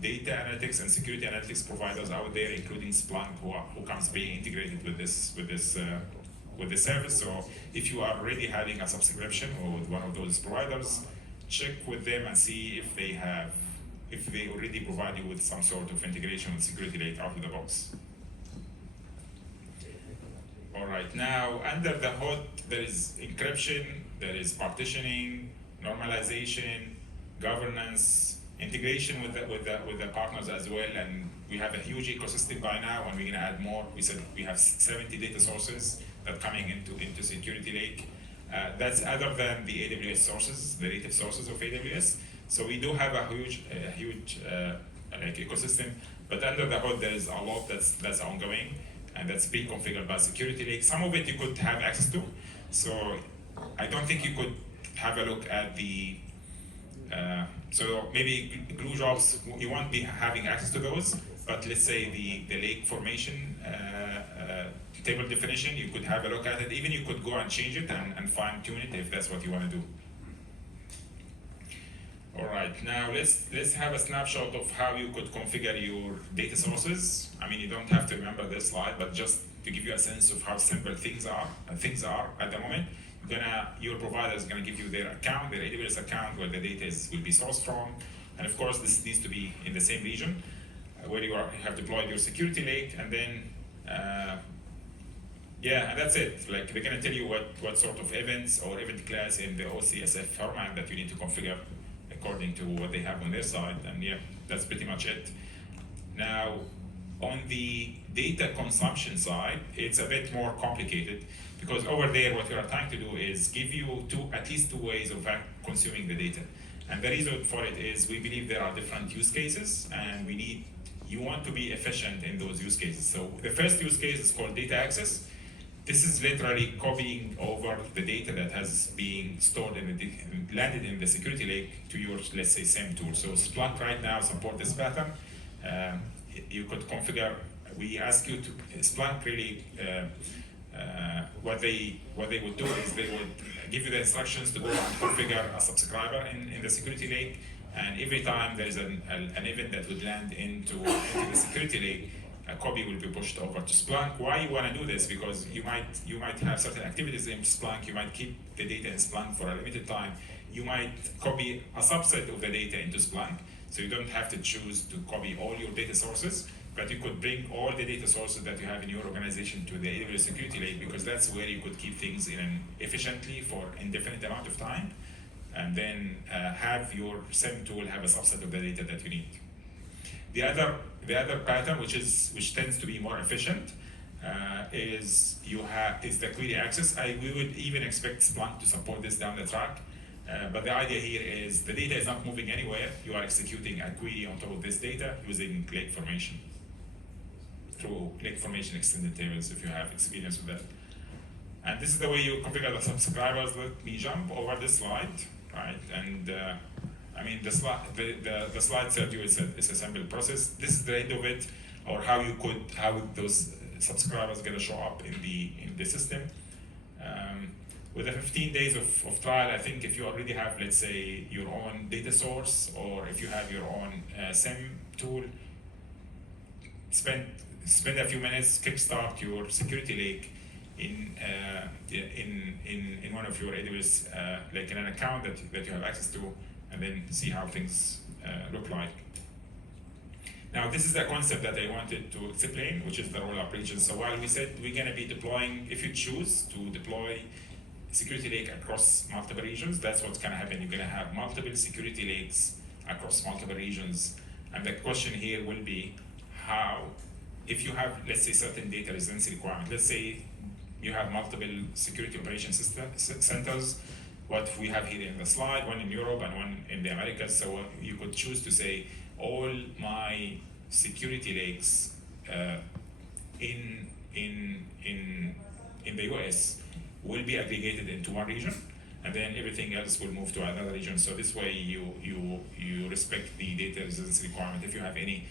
data analytics and security analytics providers out there, including Splunk, who comes pre-integrated with this service. So if you are already having a subscription or with one of those providers, check with them and see if they already provide you with some sort of integration with Security Lake out of the box. All right, now under the hood, there is encryption, there is partitioning, normalization, governance, integration with the partners as well, and we have a huge ecosystem by now, and we're gonna add more. We said we have 70 data sources that are coming into Security Lake. That's other than the AWS sources, the native sources of AWS. So we do have a huge like ecosystem, but under the hood there is a lot that's ongoing and that's being configured by Security Lake. Some of it you could have access to. So I don't think you could have a look at the so maybe glue jobs, you won't be having access to those, but let's say the lake formation table definition, you could have a look at it. Even you could go and change it and fine tune it if that's what you want to do. All right, now let's have a snapshot of how you could configure your data sources. I mean, you don't have to remember this slide, but just to give you a sense of how simple things are at the moment. Your provider is going to give you their account, their AWS account, where the data will be sourced from, and of course this needs to be in the same region where you have deployed your Security Lake, and then and that's it. Like, they're going to tell you what sort of events or event class in the OCSF format that you need to configure according to what they have on their side, and that's pretty much it. Now, on the data consumption side, it's a bit more complicated, because over there what we are trying to do is give you at least two ways of consuming the data. And the reason for it is we believe there are different use cases, and you want to be efficient in those use cases. So the first use case is called data access. This is literally copying over the data that has been stored and landed in the Security Lake to your, let's say, SIEM tool. So Splunk right now support this pattern. You could configure, we ask you to, Splunk really, what they would do is they would give you the instructions to go and configure a subscriber in the Security Lake, and every time there is an event that would land into the Security Lake, a copy will be pushed over to Splunk. Why you want to do this? Because you might have certain activities in Splunk, you might keep the data in Splunk for a limited time, you might copy a subset of the data into Splunk, so you don't have to choose to copy all your data sources, but you could bring all the data sources that you have in your organization to the AWS Security Lake, because that's where you could keep things efficiently for indefinite amount of time, and then have your SIEM tool have a subset of the data that you need. The other pattern, which tends to be more efficient, is the query access. We would even expect Splunk to support this down the track, but the idea here is the data is not moving anywhere. You are executing a query on top of this data using lake formation, through lake formation extended tables, if you have experience with that. And this is the way you configure the subscribers. Let me jump over this slide, right? And I mean, the slide said you it's a simple process. This is the end of it, or how those subscribers gonna show up in the system. With the 15 days of trial, I think if you already have, let's say, your own data source, or if you have your own SIEM tool, spend a few minutes, kickstart your Security Lake in one of your AWS, like in an account that you have access to, and then see how things look like. Now, this is the concept that I wanted to explain, which is the roll-up region. So while we said we're going to be deploying, if you choose to deploy Security Lake across multiple regions, that's what's going to happen. You're going to have multiple Security Lakes across multiple regions. And the question here will be how, if you have, let's say, certain data residency requirement, let's say you have multiple security operation centers, what we have here in the slide, one in Europe and one in the Americas. So you could choose to say all my Security Lakes in the US will be aggregated into one region, and then everything else will move to another region. So this way you respect the data residency requirement. If you have any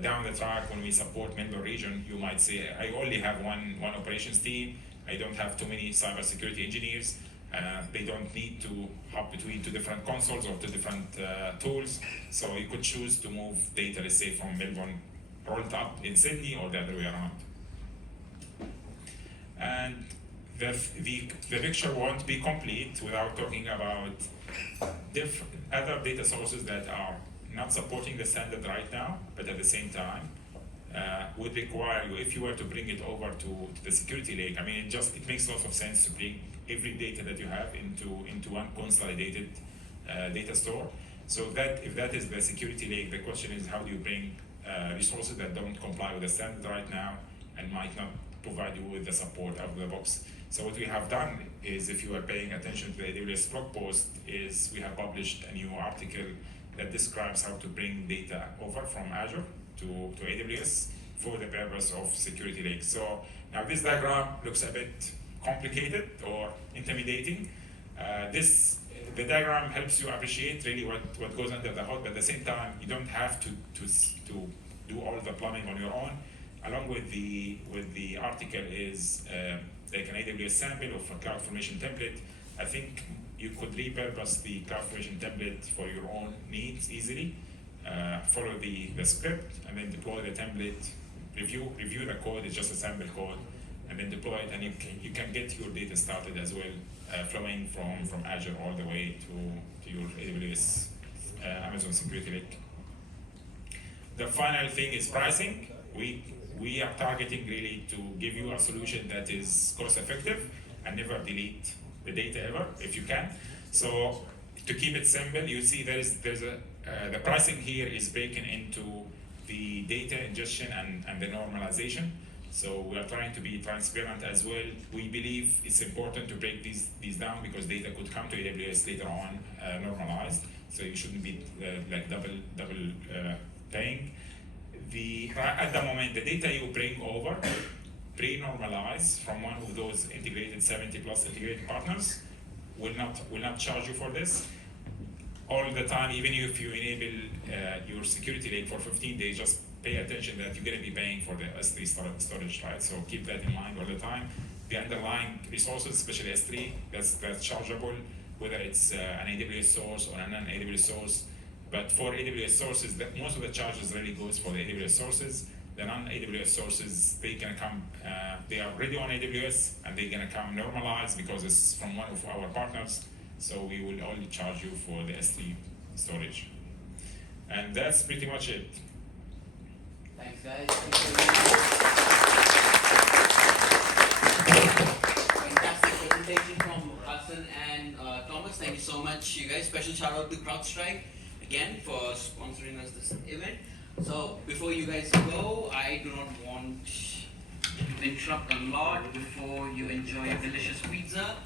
down the track when we support Melbourne region, you might say, I only have one operations team, I don't have too many cybersecurity engineers, they don't need to hop between two different consoles or two different tools. So you could choose to move data, let's say, from Melbourne rolled up in Sydney or the other way around. And the picture won't be complete without talking about other data sources that are not supporting the standard right now, but at the same time would require you, if you were to bring it over to the security lake. I mean, it makes lots of sense to bring every data that you have into one consolidated data store. So that if that is the security lake, the question is, how do you bring resources that don't comply with the standard right now and might not provide you with the support out of the box. So what we have done is, if you are paying attention to the AWS blog post, is we have published a new article that describes how to bring data over from Azure to AWS for the purpose of security lake. So now this diagram looks a bit complicated or intimidating. The diagram helps you appreciate really what goes under the hood, but at the same time, you don't have to do all the plumbing on your own. Along with the article is like an AWS sample of a CloudFormation template. I think you could repurpose the CloudFormation template for your own needs easily. Follow the script and then deploy the template. Review the code. It's just a sample code, and then deploy it, and you can get your data started as well, flowing from Azure all the way to your AWS Amazon Security Lake. The final thing is pricing. We are targeting really to give you a solution that is cost effective and never delete the data ever, if you can. So to keep it simple, you see there's the pricing here is broken into the data ingestion and the normalization. So we are trying to be transparent as well. We believe it's important to break these down because data could come to AWS later on normalized. So you shouldn't be like double paying. At the moment, the data you bring over, pre-normalized from one of those integrated 70 plus integrated partners, will not charge you for this. All the time, even if you enable your security lake for 15 days, just pay attention that you're going to be paying for the S3 storage, right? So keep that in mind all the time. The underlying resources, especially S3, that's chargeable, whether it's an AWS source or an non-AWS source. But for AWS sources, most of the charges really goes for the AWS sources. The non-AWS sources, they are already on AWS, and they're gonna come normalized because it's from one of our partners. So we will only charge you for the S3 storage. And that's pretty much it. Thanks, guys. Fantastic presentation from Hassan and Thomas. Thank you so much, you guys. Special shout out to CrowdStrike again for sponsoring us this event. So before you guys go, I do not want to interrupt a lot before you enjoy a delicious pizza.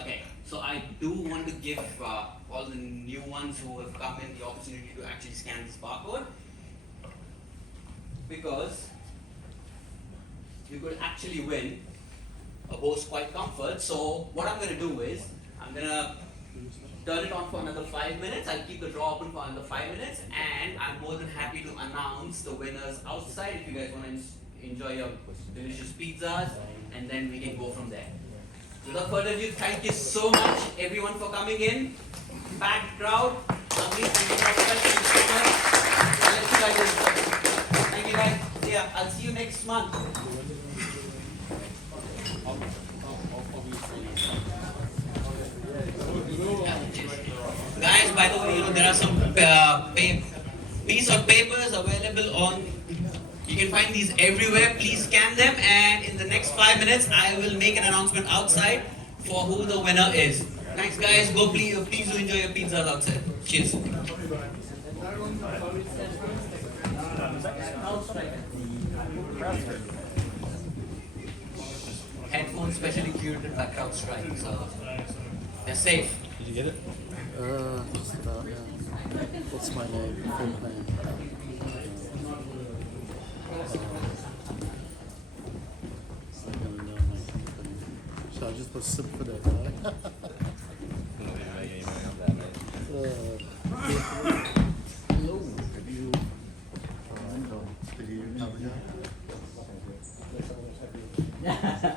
Okay, so I do want to give all the new ones who have come in the opportunity to actually scan this barcode, because you could actually win a Bose Quiet Comfort. So what I'm going to do is, I'm going to turn it on for another 5 minutes. I'll keep the draw open for another 5 minutes, and I'm more than happy to announce the winners outside if you guys want to enjoy your delicious pizzas, and then we can go from there. Without further ado, thank you so much everyone for coming in. Packed crowd. Lovely. Thank you so much. I'll let you guys enjoy. Thank you guys. Yeah, I'll see you next month. Guys, by the way, there are some piece of papers available on. You can find these everywhere. Please scan them, and in the next 5 minutes, I will make an announcement outside for who the winner is. Thanks, guys. Go please do enjoy your pizzas outside. Cheers. Headphones specially curated by CrowdStrike, so they're safe. Did you get it? Just about, yeah. What's my name? Full name. I just put SIP for that, right? Hello. Have you? Did you have a job?